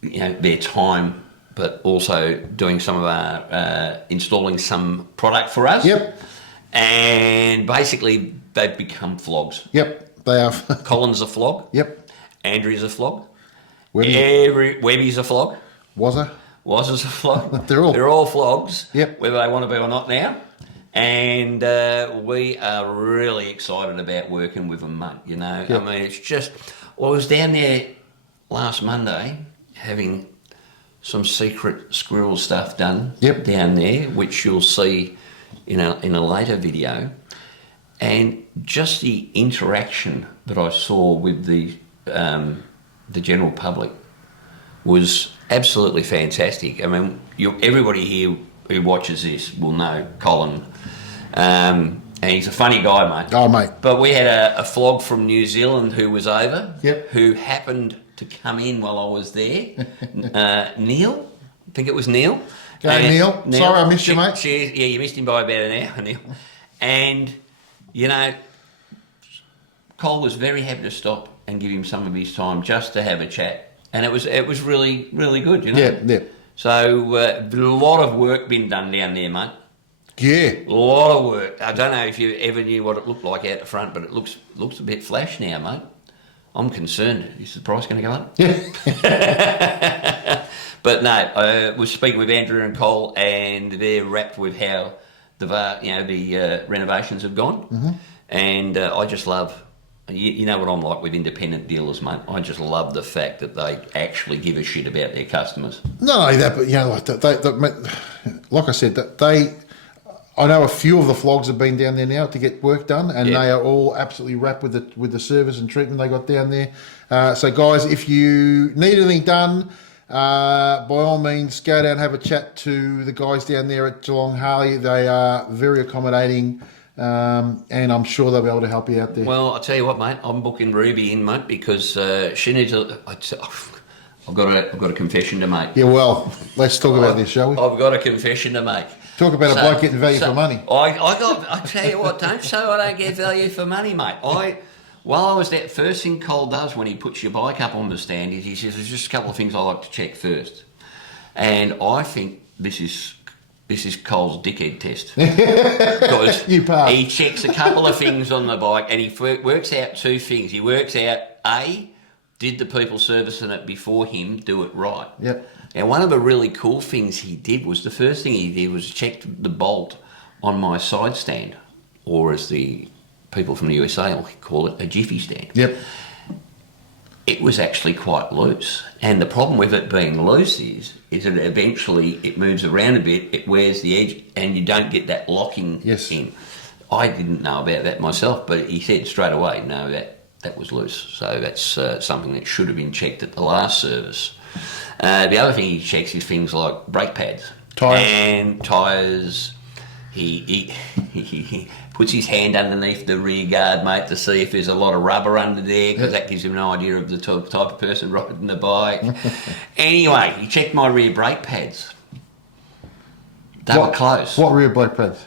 their time, but also doing some of our installing some product for us. Yep. And basically, they've become flogs. Yep. They are. Colin's a flog. Yep. Andrew's a flog. Webby's a flog. Wazza's a flog. They're all flogs. Yep. Whether they want to be or not now. And we are really excited about working with them, mate. Yep. I mean, it's just... Well, I was down there last Monday having some secret squirrel stuff done down there, which you'll see in a later video. And just the interaction that I saw with the general public was absolutely fantastic. I mean, everybody here who watches this will know Colin. And he's a funny guy, mate. Oh, mate. But we had a flog from New Zealand who was over, who happened to come in while I was there. Neil, I think it was Neil. Neil. Sorry I missed you, mate. You missed him by about an hour, Neil. And, Cole was very happy to stop and give him some of his time just to have a chat. And it was really, really good, Yeah. So a lot of work been done down there, mate. Yeah. A lot of work. I don't know if you ever knew what it looked like out the front, but it looks a bit flash now, mate. I'm concerned. Is the price going to go up? Yeah. But no, we're speaking with Andrew and Cole, and they're wrapped with how the renovations have gone. Mm-hmm. And I just love, you know what I'm like with independent dealers, mate. I just love the fact that they actually give a shit about their customers. Not only that, but like I said, I know a few of the flogs have been down there now to get work done, and they are all absolutely wrapped with the service and treatment they got down there. So, guys, if you need anything done, by all means, go down and have a chat to the guys down there at Geelong Harley. They are very accommodating, and I'm sure they'll be able to help you out there. Well, I'll tell you what, mate. I'm booking Ruby in, mate, because she needs I've got a confession to make. Yeah, well, let's talk about this, shall we? I've got a confession to make. Talk about a bloke getting value for money. I tell you what, don't say I don't get value for money, mate. While I was there, first thing Cole does when he puts your bike up on the stand is he says, there's just a couple of things I like to check first. And I think this is Cole's dickhead test. Because he checks a couple of things on the bike and he works out two things. He works out, A, did the people servicing it before him do it right? Yep. And one of the really cool things he did was, the first thing he did was check the bolt on my side stand, or as the people from the USA will call it, a jiffy stand. Yep. It was actually quite loose. And the problem with it being loose is that eventually it moves around a bit, it wears the edge, and you don't get that locking in. I didn't know about that myself, but he said straight away, no, that was loose. So that's something that should have been checked at the last service. The other thing he checks is things like brake pads. Tyres. He puts his hand underneath the rear guard, mate, to see if there's a lot of rubber under there, because that gives him an idea of the type of person riding the bike. Anyway, he checked my rear brake pads. They were close. What rear brake pads?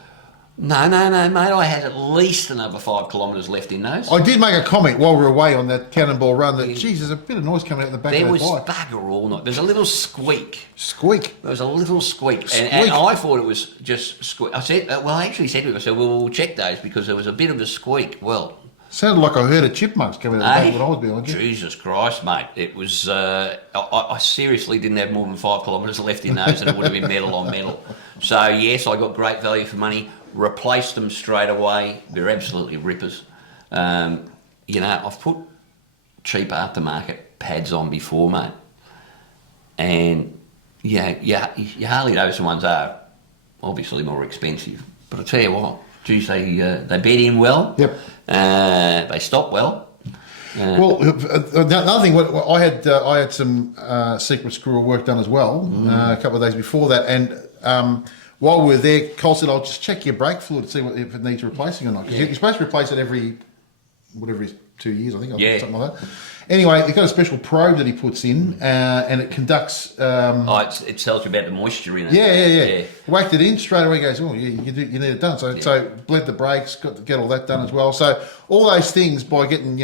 No, mate. I had at least another 5 kilometres left in those. I did make a comment while we were away on that Cannonball Run that, geez, there's a bit of noise coming out the back of the bike. There was bugger all night. There's a little squeak. Squeak? There was a little squeak. And I thought it was just squeak. I actually said to him, I said, well, we'll check those because there was a bit of a squeak. Well, Sounded like I heard of chipmunks coming out of the back when I was behind you. Jesus Christ, mate. It was, I seriously didn't have more than 5 kilometres left in those and it would have been metal on metal. So, yes, I got great value for money, replaced them straight away. They're absolutely rippers. I've put cheap aftermarket pads on before, mate. And, your Harley Davidson ones are obviously more expensive. But I tell you what, geez, they bed in well. Yep. They stop well. Another thing, I had some secret squirrel work done as well a couple of days before that, and while we were there, Cole said, "I'll just check your brake fluid to see if it needs replacing or not." Because you're supposed to replace it every, whatever it is, 2 years, I think, something like that. Anyway, he's got a special probe that he puts in, and it conducts. It tells you about the moisture in it. Yeah. Whacked it in straight away. Goes, oh, you need it done. So bled the brakes, got to get all that done as well. So all those things by getting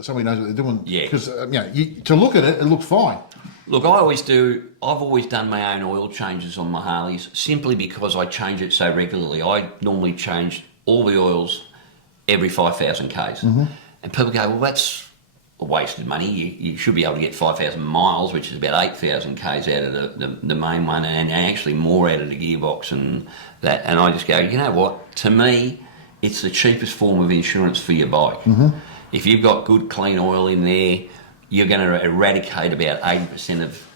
somebody knows what they're doing. Yeah. Because to look at it, it looks fine. Look, I've always done my own oil changes on my Harleys simply because I change it so regularly. I normally change all the oils every 5,000 Ks. And people go, well, that's a waste of money. You should be able to get 5,000 miles, which is about 8,000 Ks out of the main one, and actually more out of the gearbox and that. And I just go, you know what? To me, it's the cheapest form of insurance for your bike. If you've got good, clean oil in there, you're going to eradicate about 80% of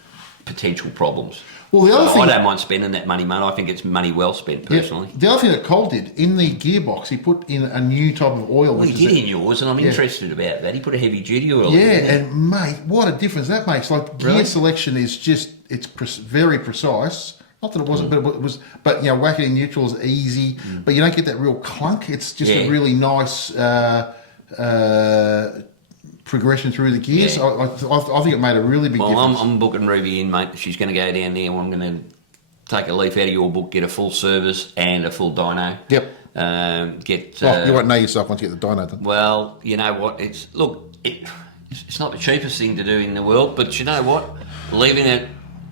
potential problems. Well, the other thing, I don't mind spending that money, mate. I think it's money well spent, personally. The other thing that Cole did, in the gearbox, he put in a new type of oil. Well, he did in yours, and I'm interested about that. He put a heavy-duty oil in. Yeah, and mate, what a difference that makes. Like, gear selection is just, it's very precise. Not that it wasn't, but it was. But whacking in neutral is easy, but you don't get that real clunk. It's just a really nice progression through the gears. Yeah. I think it made a really big difference. I'm booking Ruby in, mate. She's going to go down there, and I'm going to take a leaf out of your book, get a full service and a full dyno. Yep. You won't know yourself once you get the dyno done. Well, you know what? It's not the cheapest thing to do in the world, but you know what? Leaving it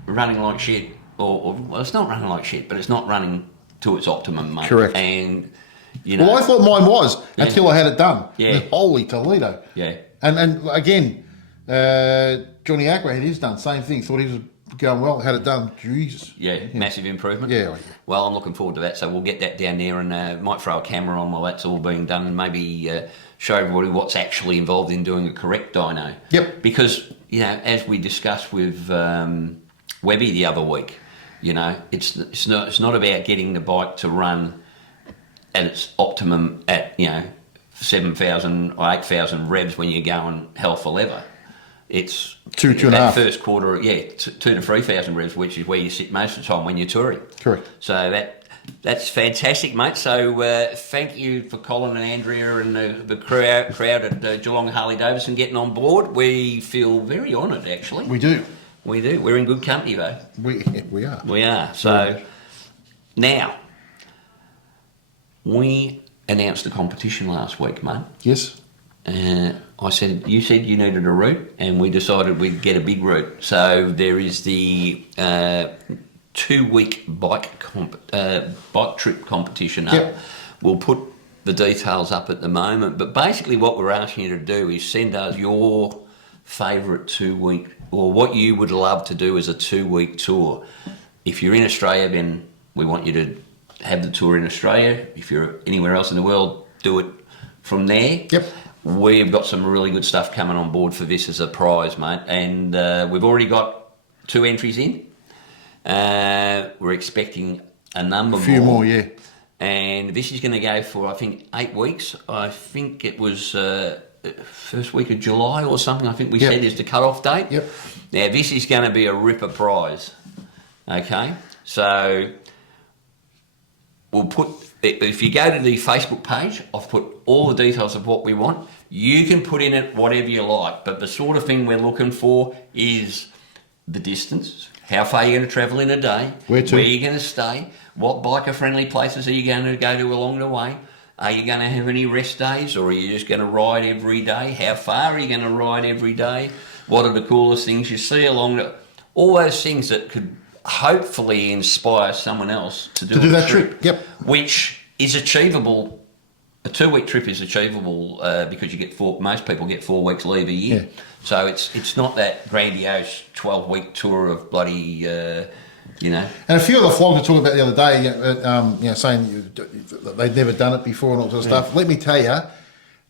running like shit, well, it's not running like shit, but it's not running to its optimum, mate. Correct. And well, I thought mine was until I had it done. Yeah. Holy Toledo. Yeah. And again, Johnny Aqua had his done, same thing. Thought he was going well, had it done. Jesus. Yeah, massive improvement. Yeah. Well, I'm looking forward to that. So we'll get that down there and might throw a camera on while that's all being done and maybe show everybody what's actually involved in doing a correct dyno. Yep. Because, as we discussed with Webby the other week, it's not about getting the bike to run at its optimum at, 7,000 or 8,000 revs when you're going hell for leather. It's two and a half. First quarter, 2,000 to 3,000 revs, which is where you sit most of the time when you're touring. Correct. So that's fantastic, mate. So thank you for Colin and Andrea and the crowd at Geelong Harley Davidson getting on board. We feel very honoured, actually. We do. We're in good company, though. We are. We are. So now, we announced the competition last week, mate. Yes. You said you needed a route, and we decided we'd get a big route. So there is the 2-week bike trip competition up. Yep. We'll put the details up at the moment, but basically what we're asking you to do is send us your favourite 2-week, or what you would love to do as a 2-week tour. If you're in Australia, then we want you to have the tour in Australia. If you're anywhere else in the world, do it from there. Yep. We've got some really good stuff coming on board for this as a prize, mate. And we've already got 2 entries in. We're expecting a number more. A few more, yeah. And this is going to go for, I think, 8 weeks. I think it was first week of July or something, I think we said is the cut-off date. Yep. Now, this is going to be a ripper prize. Okay? So we'll put, if you go to the Facebook page, I've put all the details of what we want. You can put in it whatever you like, but the sort of thing we're looking for is the distance, how far you're going to travel in a day, where you're going to stay, what biker-friendly places are you going to go to along the way, are you going to have any rest days, or are you just going to ride every day, how far are you going to ride every day, what are the coolest things you see along the... All those things that could hopefully inspire someone else to do that trip. Yep. Which is achievable a 2-week trip is achievable because you get most people get 4 weeks leave a year. Yeah. So it's not that grandiose 12-week tour of bloody, you know. And a few of the flogs I talked about the other day, you know, saying they'd never done it before and all that sort of stuff. Let me tell you,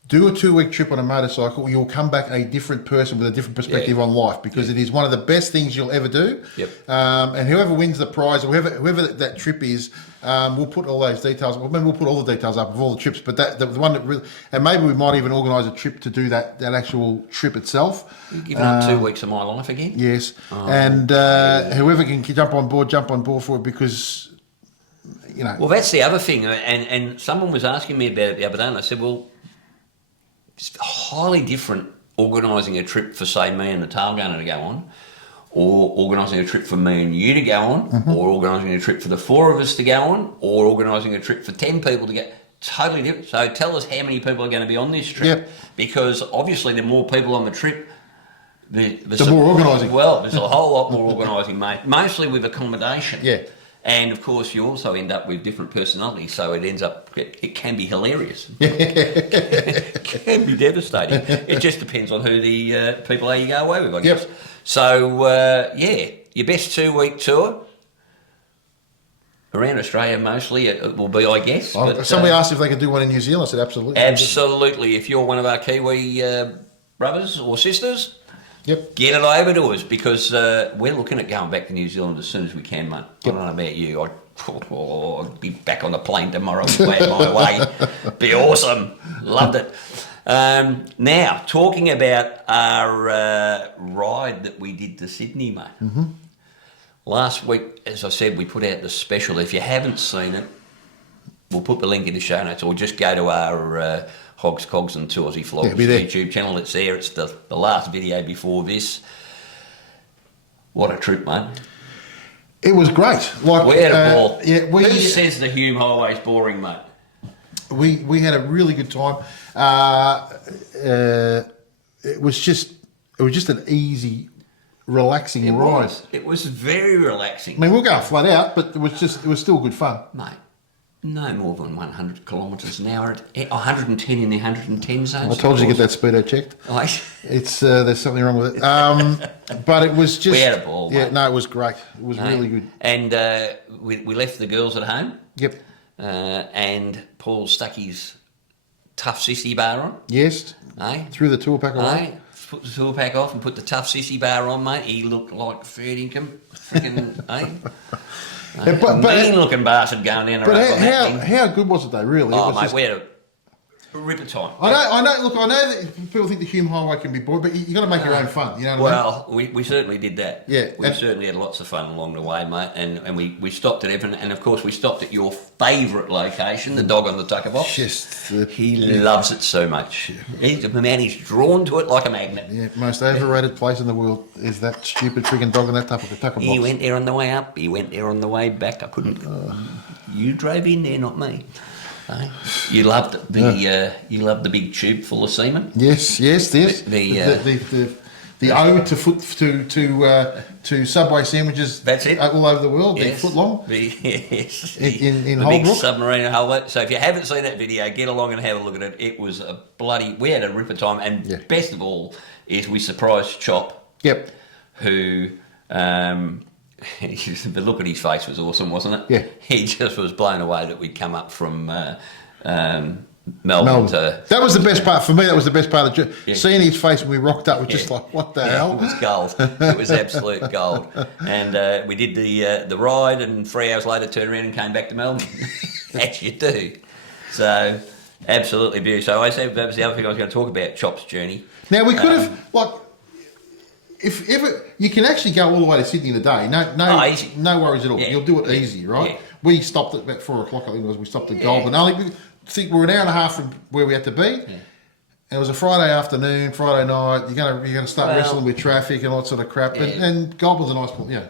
do a 2-week trip on a motorcycle, you'll come back a different person with a different perspective on life, because it is one of the best things you'll ever do. Yep. And whoever wins the prize, or whoever that trip is, we'll put all those details. Well, maybe we'll put all the details up of all the trips, but the one that really, and maybe we might even organise a trip to do that actual trip itself. You're giving up 2 weeks of my life again? Yes. And whoever can jump on board for it, because, you know. Well, that's the other thing. And someone was asking me about it the other day, and I said, well, it's highly different organising a trip for, say, me and the tailgunner to go on, or organising a trip for me and you to go on, or organising a trip for the 4 of us to go on, or organising a trip for 10 people to go. Totally different. So tell us how many people are going to be on this trip. Yep. Because obviously the more people on the trip, the more organising. Well, there's a whole lot more organising, mate. Mostly with accommodation. Yeah. And of course, you also end up with different personalities, so it ends up, it can be hilarious. It can be devastating. It just depends on who the people are you go away with, I guess. So, yeah, your best 2-week tour around Australia mostly it will be, I guess. But, somebody asked if they could do one in New Zealand. I said absolutely. Absolutely. If you're one of our Kiwi brothers or sisters, Yep. get it over to us, because we're looking at going back to New Zealand as soon as we can, mate. Yep. I don't know about you. I'd be back on the plane tomorrow, glad my way. Be awesome. Loved it. Now, talking about our ride that we did to Sydney, mate. Last week, as I said, we put out the special. If you haven't seen it, we'll put the link in the show notes, or just go to our Hogs, Cogs and Toursy Flogs YouTube channel. It's there. It's the last video before this. What a trip, mate. It was great. Like, we had a ball. Who says the Hume Highway's boring, mate? We had a really good time. It was just an easy, relaxing ride. It was very relaxing. I mean, we'll go flat out, but it was still good fun. Mate, no more than 100 kilometres an hour, 110 in the 110 zone. I told you to get that speedo checked. It's there's something wrong with it. But it was just... We had a ball, Yeah, mate. no, it was great. It was really good. And we left the girls at home. Yep. And Paul stuck his tough sissy bar on. Yes. Threw the tour pack away. Put the tour pack off and put the tough sissy bar on, mate. He looked like fair income. Freaking, mean looking bastard going down the road. But how good was it though, really? Oh, it was mate, just, we had a ripper time. I know. Look, I know that people think the Hume Highway can be boring, but you got to make your own fun. You know what I mean? We certainly did that. Yeah. We certainly had lots of fun along the way, mate. And we stopped at everything. And of course, we stopped at your favourite location, the Dog on the Tucker Box. He loves it so much. He's drawn to it like a magnet. Yeah, most overrated place in the world is that stupid frigging Dog on that Tucker Box. He went there on the way up. He went there on the way back. I couldn't. You drove in there, not me. You loved the big tube full of semen. Yes. The ode to Subway sandwiches. That's it. All over the world. Yes. They're foot long. Yes. In the Holbrook. big submarine in Holbrook. So if you haven't seen that video, get along and have a look at it. It was a bloody. We had a ripper time, and best of all is we surprised Chop. Yep. Who. The look at his face was awesome, wasn't it? Yeah. He just was blown away that we'd come up from Melbourne to... That was the best part. For me, that was the best part of the trip. Yeah. Seeing his face when we rocked up was just like, what the hell? It was gold. It was absolute gold. And we did the ride, and 3 hours later turned around and came back to Melbourne. As you do. So, absolutely beautiful. So I said that was the other thing I was going to talk about, Chop's journey. Now, we could have, if ever you can actually go all the way to Sydney in a day, no worries at all. Yeah. You'll do it easy, right? Yeah. We stopped at about 4 o'clock. I think it was. We stopped at Goulburn. I think we're an hour and a half from where we had to be. Yeah. And it was a Friday afternoon, Friday night. You're gonna start wrestling with traffic and all that sort of crap. Yeah. And Goulburn's a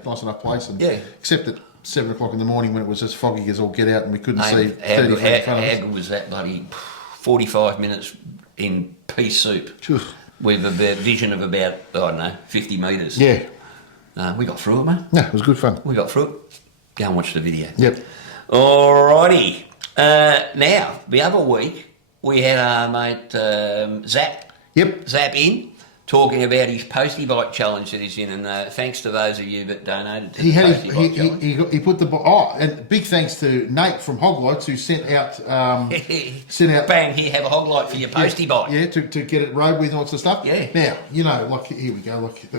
nice enough place. And except at 7 o'clock in the morning when it was as foggy as all get out and we couldn't see 30 feet in front of us. How good was that, buddy? 45 minutes in pea soup. Sure. With a vision of about, 50 metres. Yeah. We got through it, mate. Yeah, it was good fun. We got through it. Go and watch the video. Yep. Alrighty. Now, the other week, we had our mate Zap in talking about his postie bike challenge that he's in, and thanks to those of you that donated to the postie bike challenge. He put the and big thanks to Nate from HOGLIGHTS who sent out bang, here, have a hoglight for your postie bike. Yeah, to get it road with and all sorts of stuff. Yeah. Now, you know, like here we go, like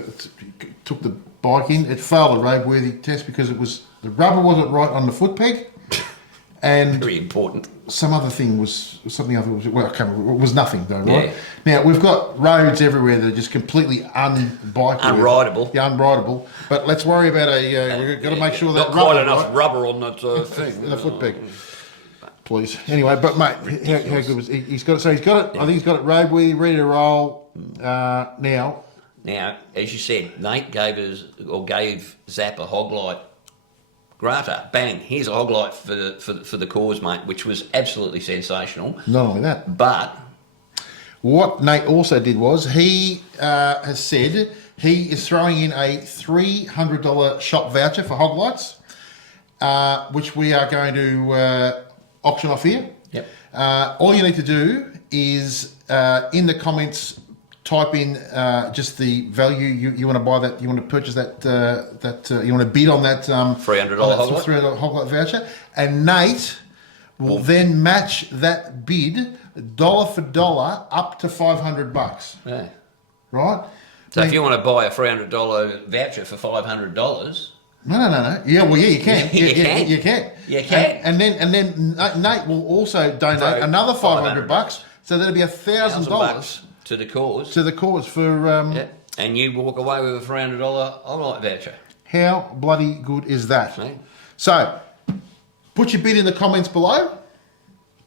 took the bike in, it failed a roadworthy test because the rubber wasn't right on the foot peg. And very important. Some other thing was something other well, I can't remember, it was nothing though, right? Yeah. Now we've got roads everywhere that are just completely unrideable. Yeah, unrideable. But let's worry about we've got to make sure that not quite enough rubber on that thing. The foot peg. Please. Anyway, but mate, how good was he's got it? So he's got it. I think he's got it roadworthy, ready to roll now. Now, as you said, Nate gave Zap a hoglight. Grata, bang, here's a hoglight for the cause, mate, which was absolutely sensational. Not only that, but what Nate also did was he has said he is throwing in a $300 shop voucher for HOGLIGHTS, which we are going to auction off here. Yep. All you need to do is in the comments type in just the value you want to buy that, you want to purchase that, you want to bid on that $300 HOGLIGHT voucher, and Nate will then match that bid dollar for dollar up to $500. Yeah. Right? So if you want to buy a $300 voucher for $500. No. Yeah, well, yeah, you can. You can. You can. You can. And then Nate will also donate another $500. So that'll be $1,000 to the cause. To the cause for and you walk away with a $300 hoglight voucher. How bloody good is that? See? So, put your bid in the comments below.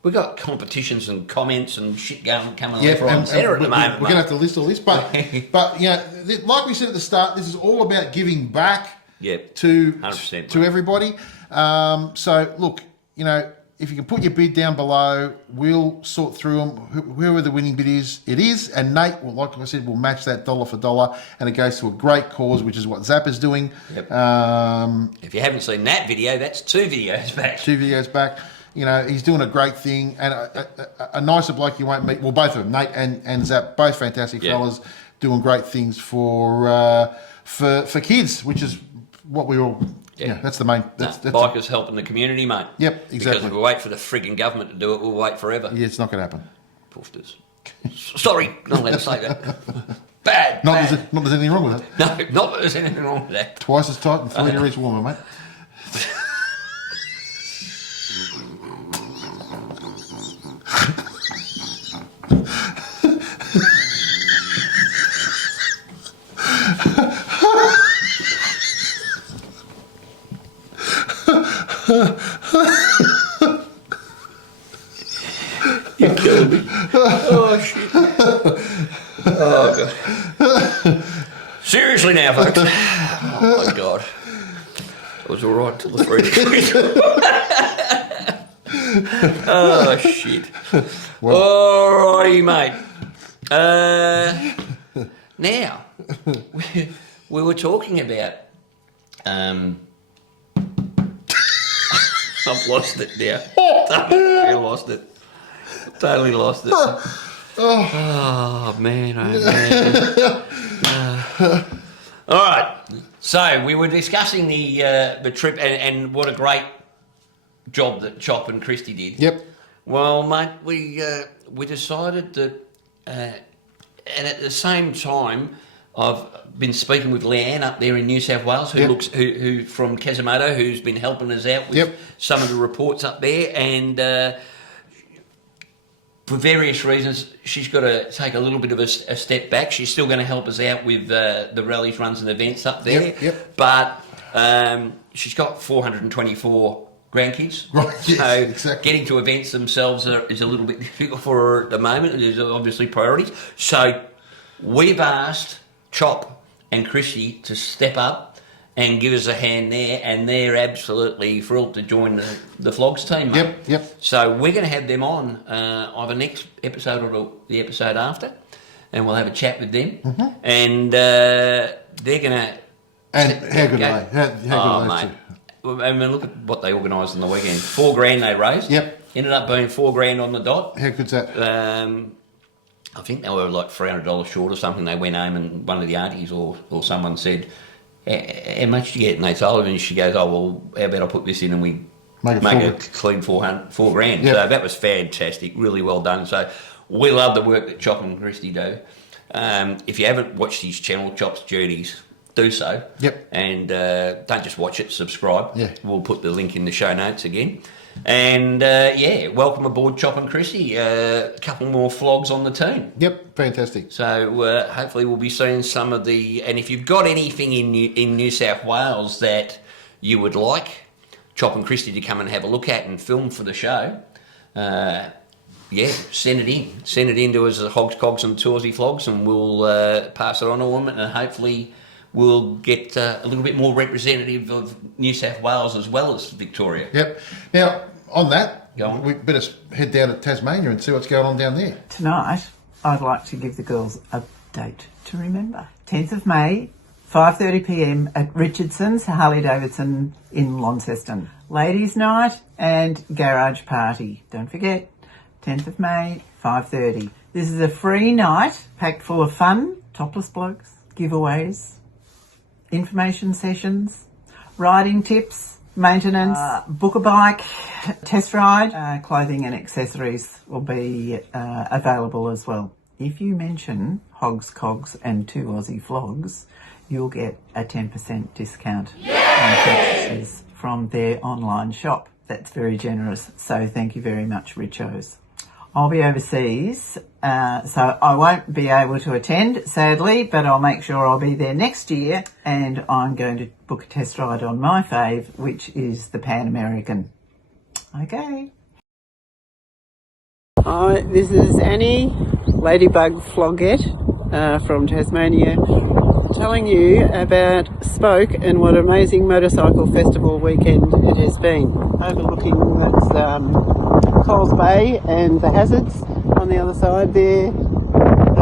We've got competitions and comments and shit coming Yeah, left, right, and centre at the moment. We're going to have to list all this, but you know, like we said at the start, this is all about giving back. To 100%, to everybody. So look, you know, if you can put your bid down below, we'll sort through them. Whoever the winning bid is, it is. And Nate, will, like I said, will match that dollar for dollar, and it goes to a great cause, which is what Zap is doing. Yep. If you haven't seen that video, that's 2 videos back. 2 videos back. You know, he's doing a great thing, and a nicer bloke you won't meet. Well, both of them, Nate and Zap, both fantastic fellas, doing great things for kids, which is what we all. Yeah, that's the main. That's bikers helping the community, mate. Yep, exactly. Because if we wait for the frigging government to do it, we'll wait forever. Yeah, it's not going to happen. Poofters. Sorry, not allowed to say that. Bad. Not that there's anything wrong with it. No, not that there's anything wrong with that. Twice as tight and 3 degrees warmer, mate. You killed me. Oh, shit. Oh, God. Seriously now, folks. Oh, my God. It was all right till the 3 degrees. Oh, shit. Well, all righty, mate. Now, we were talking about... I've lost it now. I lost it. Totally lost it. Oh man, all right. So we were discussing the trip and what a great job that Chop and Christy did. Yep. Well, mate, we decided that, and at the same time, I've been speaking with Leanne up there in New South Wales, who from Casimoto, who's been helping us out with some of the reports up there, and for various reasons, she's got to take a little bit of a step back. She's still going to help us out with the rallies, runs, and events up there. But she's got 424 grandkids. Right. Yes, so exactly. Getting to events themselves is a little bit difficult for her at the moment. There's obviously priorities. So we've asked Chop and Chrissy to step up and give us a hand there, and they're absolutely thrilled to join the Flogs team, mate. Yep. So we're going to have them on either next episode or the episode after, and we'll have a chat with them, and they're going to... And how good are they? How good are they? Mate. I mean, look at what they organised on the weekend. $4,000 they raised. Yep. Ended up being $4,000 on the dot. How good's that? I think they were like $300 short or something. They went home and one of the aunties or someone said, how much do you get? And they told her, and she goes, oh, well, how about I put this in and we make a clean $4,000. Yep. So that was fantastic, really well done. So we love the work that Chop and Christy do. If you haven't watched his channel, Chop's Journeys, do so. Yep. And don't just watch it, subscribe. Yeah. We'll put the link in the show notes again. And welcome aboard, Chop and Chrissy. A couple more flogs on the team. Yep, fantastic. So hopefully we'll be seeing some of the. And if you've got anything in New South Wales that you would like Chop and Christy to come and have a look at and film for the show, send it in. Send it in to us at Hogs, Cogs and Toursy Flogs, and we'll pass it on to them, and hopefully we'll get a little bit more representative of New South Wales as well as Victoria. Yep. Now, on that, Go on. we better head down to Tasmania and see what's going on down there. Tonight, I'd like to give the girls a date to remember. 10th of May, 5:30pm at Richardson's, Harley-Davidson in Launceston. Ladies' night and garage party. Don't forget, 10th of May, 5:30. This is a free night packed full of fun, topless blokes, giveaways, information sessions, riding tips, maintenance, book a bike, test ride, clothing and accessories will be available as well. If you mention Hogs, Cogs and 2 Aussie Flogs, you'll get a 10% discount on purchases from their online shop. That's very generous, so thank you very much, Richos. I'll be overseas, so I won't be able to attend, sadly, but I'll make sure I'll be there next year, and I'm going to book a test ride on my fave, which is the Pan American. Okay. Hi, this is Annie, Ladybug Flogette from Tasmania, telling you about Spoke and what an amazing motorcycle festival weekend it has been. Overlooking Coles Bay and the Hazards on the other side there.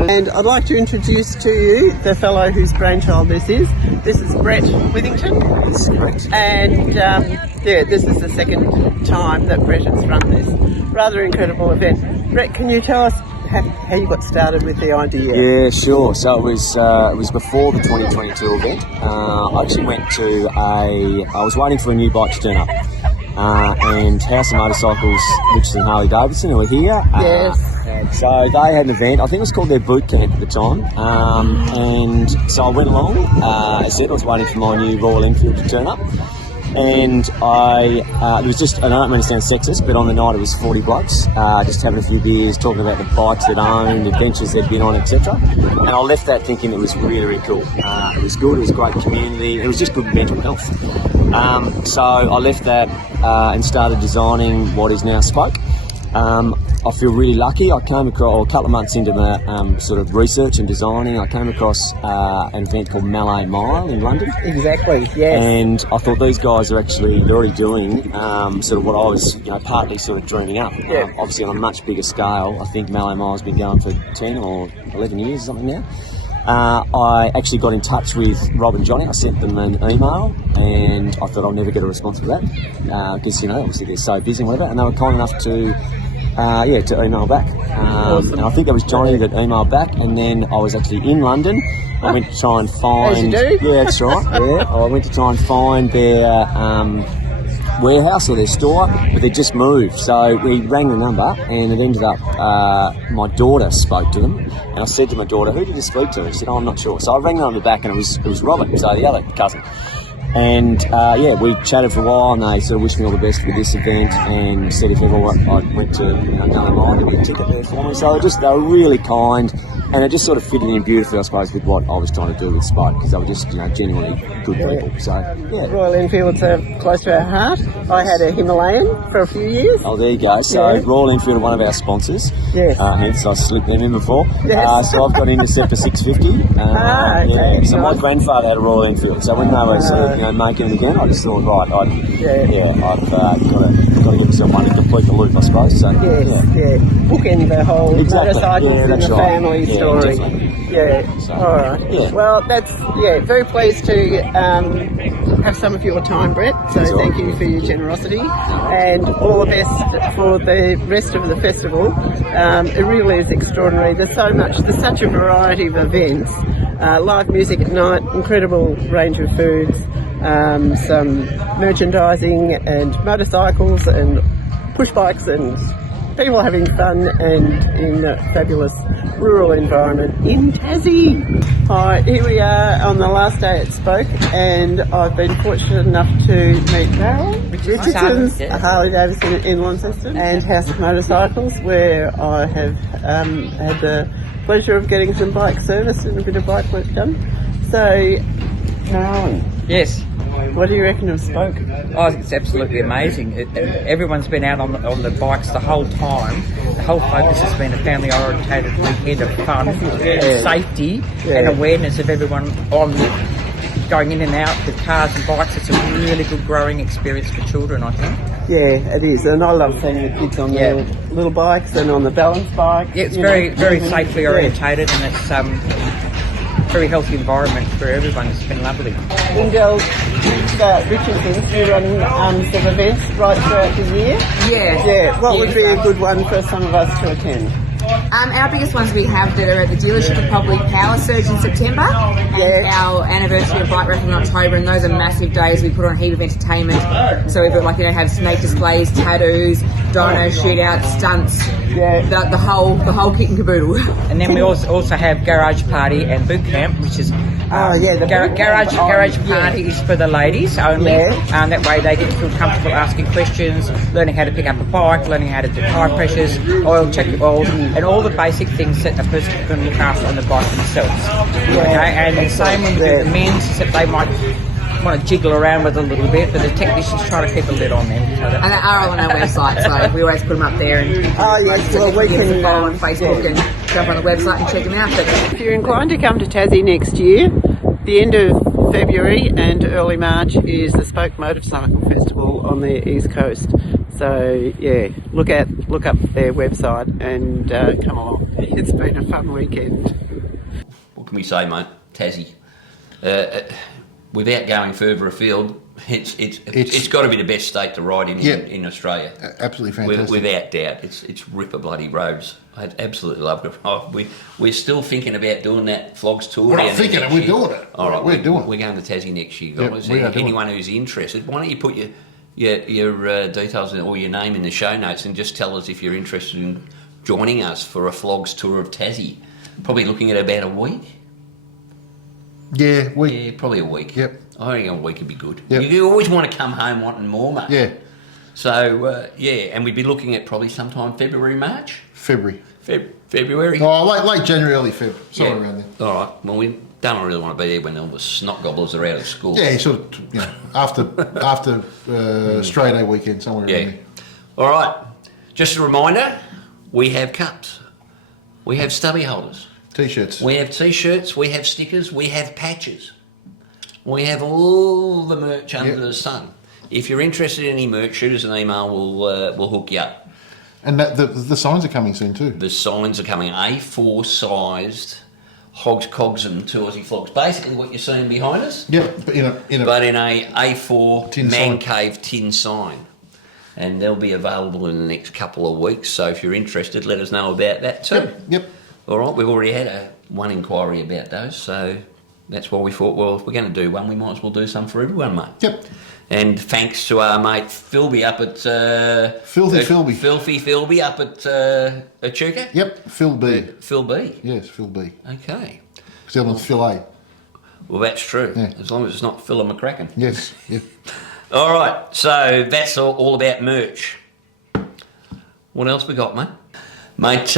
And I'd like to introduce to you the fellow whose brainchild this is. This is Brett Withington. That's correct. And this is the second time that Brett has run this rather incredible event. Brett, can you tell us how you got started with the idea? Yeah, sure. So it was before the 2022 event. I actually went to I was waiting for a new bike to turn up. And House of Motorcycles, Richardson Harley-Davidson, who were here. Yes. So they had an event, I think it was called their boot camp at the time. And so I went along. As I said, I was waiting for my new Royal Enfield to turn up. And it was just, I don't mean to sound sexist, but on the night it was 40 blokes, just having a few beers, talking about the bikes they'd owned, adventures they'd been on, etc. And I left that thinking it was really, really cool. It was good, it was a great community, it was just good mental health. So I left that and started designing what is now Spoke. I feel really lucky. I came across, a couple of months into my sort of research and designing, I came across an event called Malay Mile in London. Exactly, yes. And I thought these guys are actually already doing sort of what I was, partly sort of dreaming up. Yeah. Obviously on a much bigger scale. I think Malay Mile's been going for 10 or 11 years or something now. I actually got in touch with Rob and Johnny. I sent them an email and I thought I'll never get a response for that because, obviously they're so busy and whatever. And they were kind enough to email back. Awesome. And I think it was Johnny that emailed back, and then I was actually in London. I went to try and find... As you do? Yeah, that's right. Yeah, I went to try and find their warehouse or their store, but they just moved. So we rang the number, and it ended up my daughter spoke to them, and I said to my daughter, "Who did you speak to?" She said, "Oh, I'm not sure." So I rang the number back, and it was Robert, so the other cousin. And we chatted for a while, and they sort of wished me all the best with this event, and said if ever I went to another mine, there'd be a ticket there for me. So they were really kind, and it just sort of fitted in beautifully, I suppose, with what I was trying to do with Spoke, because they were just genuinely good people. So yeah. Royal Enfield's close to our heart. I had a Himalayan for a few years. Oh, there you go. So Yeah. Royal Enfield are one of our sponsors. Yes. Hence I slipped them in before. Yes. So I've got Interceptor 650. Okay. Yeah. So my Nice. grandfather had a Royal Enfield. So when they were sort of making it again, I just thought, right, I've got to got to get yourself one to complete the loop, I suppose. So, Yes, yeah. Bookend the whole Exactly. motorcycles Yeah, and that's the right. family Yeah, story. definitely. Yeah. So, All right. yeah. Well, that's very pleased to have some of your time, Brett. So That's all thank right. you for your generosity and all the best for the rest of the festival. It really is extraordinary. There's such a variety of events. Live music at night, incredible range of foods, some merchandising and motorcycles and push bikes and people having fun and in a fabulous rural environment in Tassie. Hi, here we are on the last day at Spoke, and I've been fortunate enough to meet Daryl Richardson's Harley Davidson in Launceston and House of Motorcycles, where I have had the pleasure of getting some bike service and a bit of bike work done. So, Marilyn, Yes, what do you reckon of Spoke? I think it's absolutely amazing. Everyone's been out on the bikes the whole time. The whole focus has been a family-orientated weekend of fun, and safety, and awareness of everyone on going in and out with cars and bikes. It's a really good growing experience for children, I think. Yeah, it is, and I love seeing the kids on their little bikes and on the balance bike. Yeah, it's very safely orientated, and it's very healthy environment for everyone. It's been lovely. Ingel Richardson's, you run some events right throughout the year. Yeah. What would be a good one for some of us to attend? Our biggest ones we have that are at the dealership are probably Power Surge in September and our anniversary of Bike Racing in October, and those are massive days. We put on a heap of entertainment. So we've got have snake displays, tattoos, dyno shootouts, stunts, the whole kit and caboodle. And then we also have Garage Party and Boot Camp, which is the garage party is for the ladies only. That way they can feel comfortable asking questions, learning how to pick up a bike, learning how to do tire pressures, oil check the oils, and all the basic things that a person can look after on the bike themselves. Okay, and the same when we do the men's, except they might want to jiggle around with a little bit, but the technicians try to keep a lid on them. And they are all on our website, so we always put them up there. And we can follow on Facebook and jump on the website and check them out. But if you're inclined to come to Tassie next year, the end of February and early March is the Spoke Motorcycle Festival on the East Coast. So look up their website and come along. It's been a fun weekend. What can we say, mate? Tassie. Without going further afield, it's got to be the best state to ride in Australia. Absolutely fantastic. Without doubt, it's ripper bloody roads. I absolutely love it. We're still thinking about doing that Flogs tour. We're not thinking it. We're doing it. All right, we're doing it. We're going to Tassie next year, guys. Yep, Anyone who's interested, why don't you put your details or your name in the show notes and just tell us if you're interested in joining us for a Flogs tour of Tassie. Probably looking at about a week. Yeah, probably a week. Yep. I think a week would be good. Yep. You always want to come home wanting more, mate. Yeah. So, and we'd be looking at probably sometime February, March? February. February? Oh, late January, early February. Somewhere around there. All right. Well, we don't really want to be there when all the snot gobblers are out of school. Yeah, sort of, after straight A weekend, somewhere around there. All right. Just a reminder, we have cups. We have stubby holders. T-shirts. We have T-shirts, we have stickers, we have patches. We have all the merch under the sun. If you're interested in any merch, shoot us an email, we'll hook you up. And the signs are coming soon too. The signs are coming, A4 sized Hogs, Cogs and Two Aussie Flogs. Basically what you're seeing behind us. Yep, but in a A4 tin man sign. cave tin sign. And they'll be available in the next couple of weeks. So if you're interested, let us know about that too. Yep. All right, we've already had one inquiry about those, so that's why we thought, well, if we're going to do one, we might as well do some for everyone, mate. Yep. And thanks to our mate Philby up at... Filthy Philby. Filthy Philby up at Echuca? Yep, Phil B. Phil B? Yes, Phil B. Okay. Because the other one's Phil A. Well, that's true, Yeah. as long as it's not Phil McCracken. Yes, yeah. All right, so that's all about merch. What else we got, mate? Mate,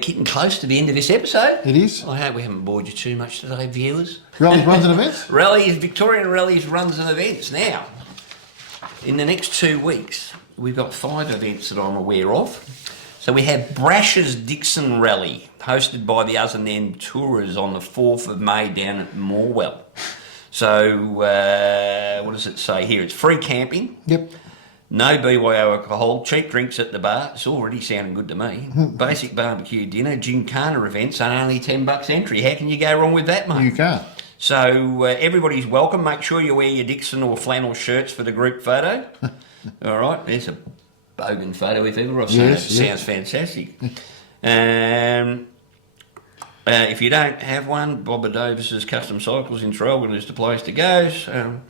getting close to the end of this episode. It is. I hope we haven't bored you too much today, viewers. Rallies, runs and events? Victorian Rallies, runs and events. Now, in the next 2 weeks, we've got 5 events that I'm aware of. So we have Brash's Dixon Rally, hosted by the Us and Them Tourers on the 4th of May down at Morwell. So, what does it say here? It's free camping. Yep. No BYO alcohol, cheap drinks at the bar. It's already sounding good to me. Basic barbecue dinner, gymkhana events, and only $10 entry. How can you go wrong with that, mate? You can't. So everybody's welcome. Make sure you wear your Dixon or flannel shirts for the group photo. All right, there's a bogan photo if ever I've seen it. Sounds fantastic. If you don't have one, Bob Davis's Custom Cycles in Traralgon is the place to go. So,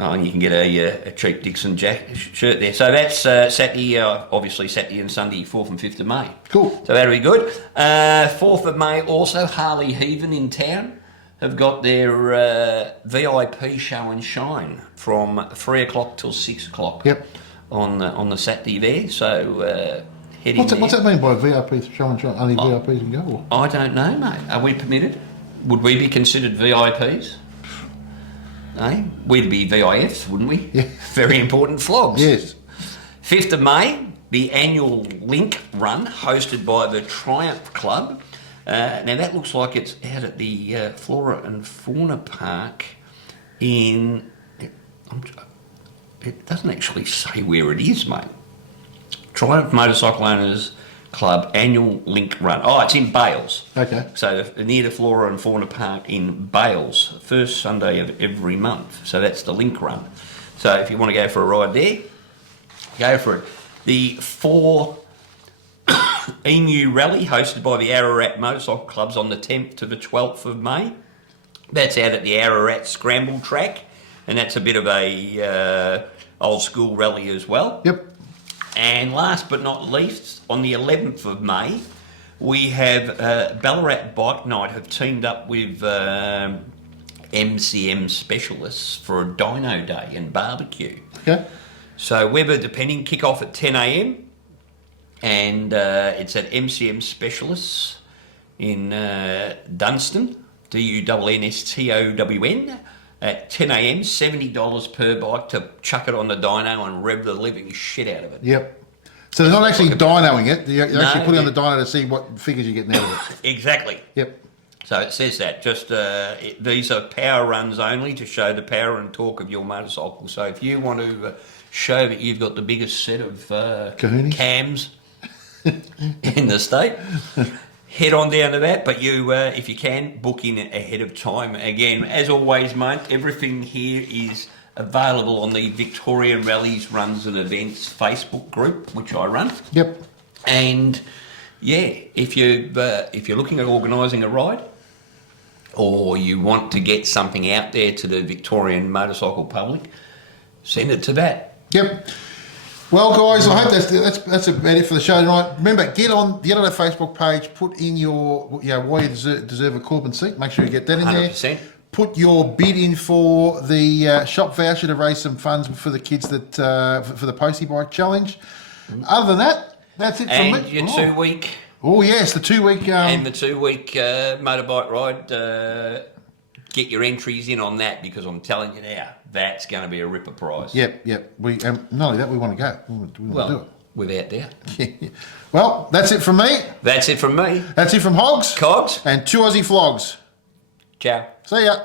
you can get a cheap Dixon shirt there. So that's Saturday, obviously Saturday and Sunday, 4th and 5th of May. Cool. So that'll be good. 4th of May also, Harley Heaven in town have got their VIP show and shine from 3 o'clock till 6 o'clock. Yep. On the Saturday there. So heading What's that mean by VIP show and shine? Only VIPs can go? Or? I don't know, mate. Are we permitted? Would we be considered VIPs? Eh? We'd be VIFs, wouldn't we? Yeah. Very important flogs. Yes. 5th of May, the annual Link Run hosted by the Triumph Club. Now that looks like it's out at the Flora and Fauna Park in... It doesn't actually say where it is, mate. Triumph Motorcycle Owners Club annual Link Run. Oh, it's in Bales. Okay. So near the Flora and Fauna Park in Bales, first Sunday of every month. So that's the Link Run. So if you want to go for a ride there, go for it. The 4 Emu Rally hosted by the Ararat Motorcycle Clubs on the 10th to the 12th of May. That's out at the Ararat Scramble Track, and that's a bit of a old school rally as well. Yep. And last but not least, on the 11th of May, we have Ballarat Bike Night have teamed up with MCM specialists for a Dino Day and barbecue. Okay. So Weber depending, kick off at 10 a.m. and it's at MCM specialists in Dunstan, Dunston, at 10 a.m, $70 per bike to chuck it on the dyno and rev the living shit out of it. Yep. So they're not actually dynoing it, you're actually putting on the dyno to see what figures you're getting out of it. Exactly. Yep. So it says that. Just these are power runs only to show the power and torque of your motorcycle. So if you want to show that you've got the biggest set of cams in the state, head on down to that. But you, if you can, book in ahead of time. Again, as always, mate, everything here is available on the Victorian Rallies, Runs and Events Facebook group, which I run. Yep. And yeah, if you're looking at organising a ride, or you want to get something out there to the Victorian motorcycle public, send it to that. Yep. Well, guys, I hope that's about it for the show tonight. Remember, get on the Facebook page, put in your why you deserve a Corbin seat. Make sure you get that in 100%. there. Put your bid in for the shop voucher to raise some funds for the kids that for the Postie Bike Challenge. Other than that, that's it from me. And your 2 week. Oh yes, the 2 week. And the 2 week motorbike ride. Get your entries in on that, because I'm telling you now, that's going to be a ripper prize. Yep. We not only that, we want to go. We want to do it. Without doubt. Well, that's it from me. That's it from me. That's it from Hogs. Cogs. And 2 Aussie Flogs. Ciao. See ya.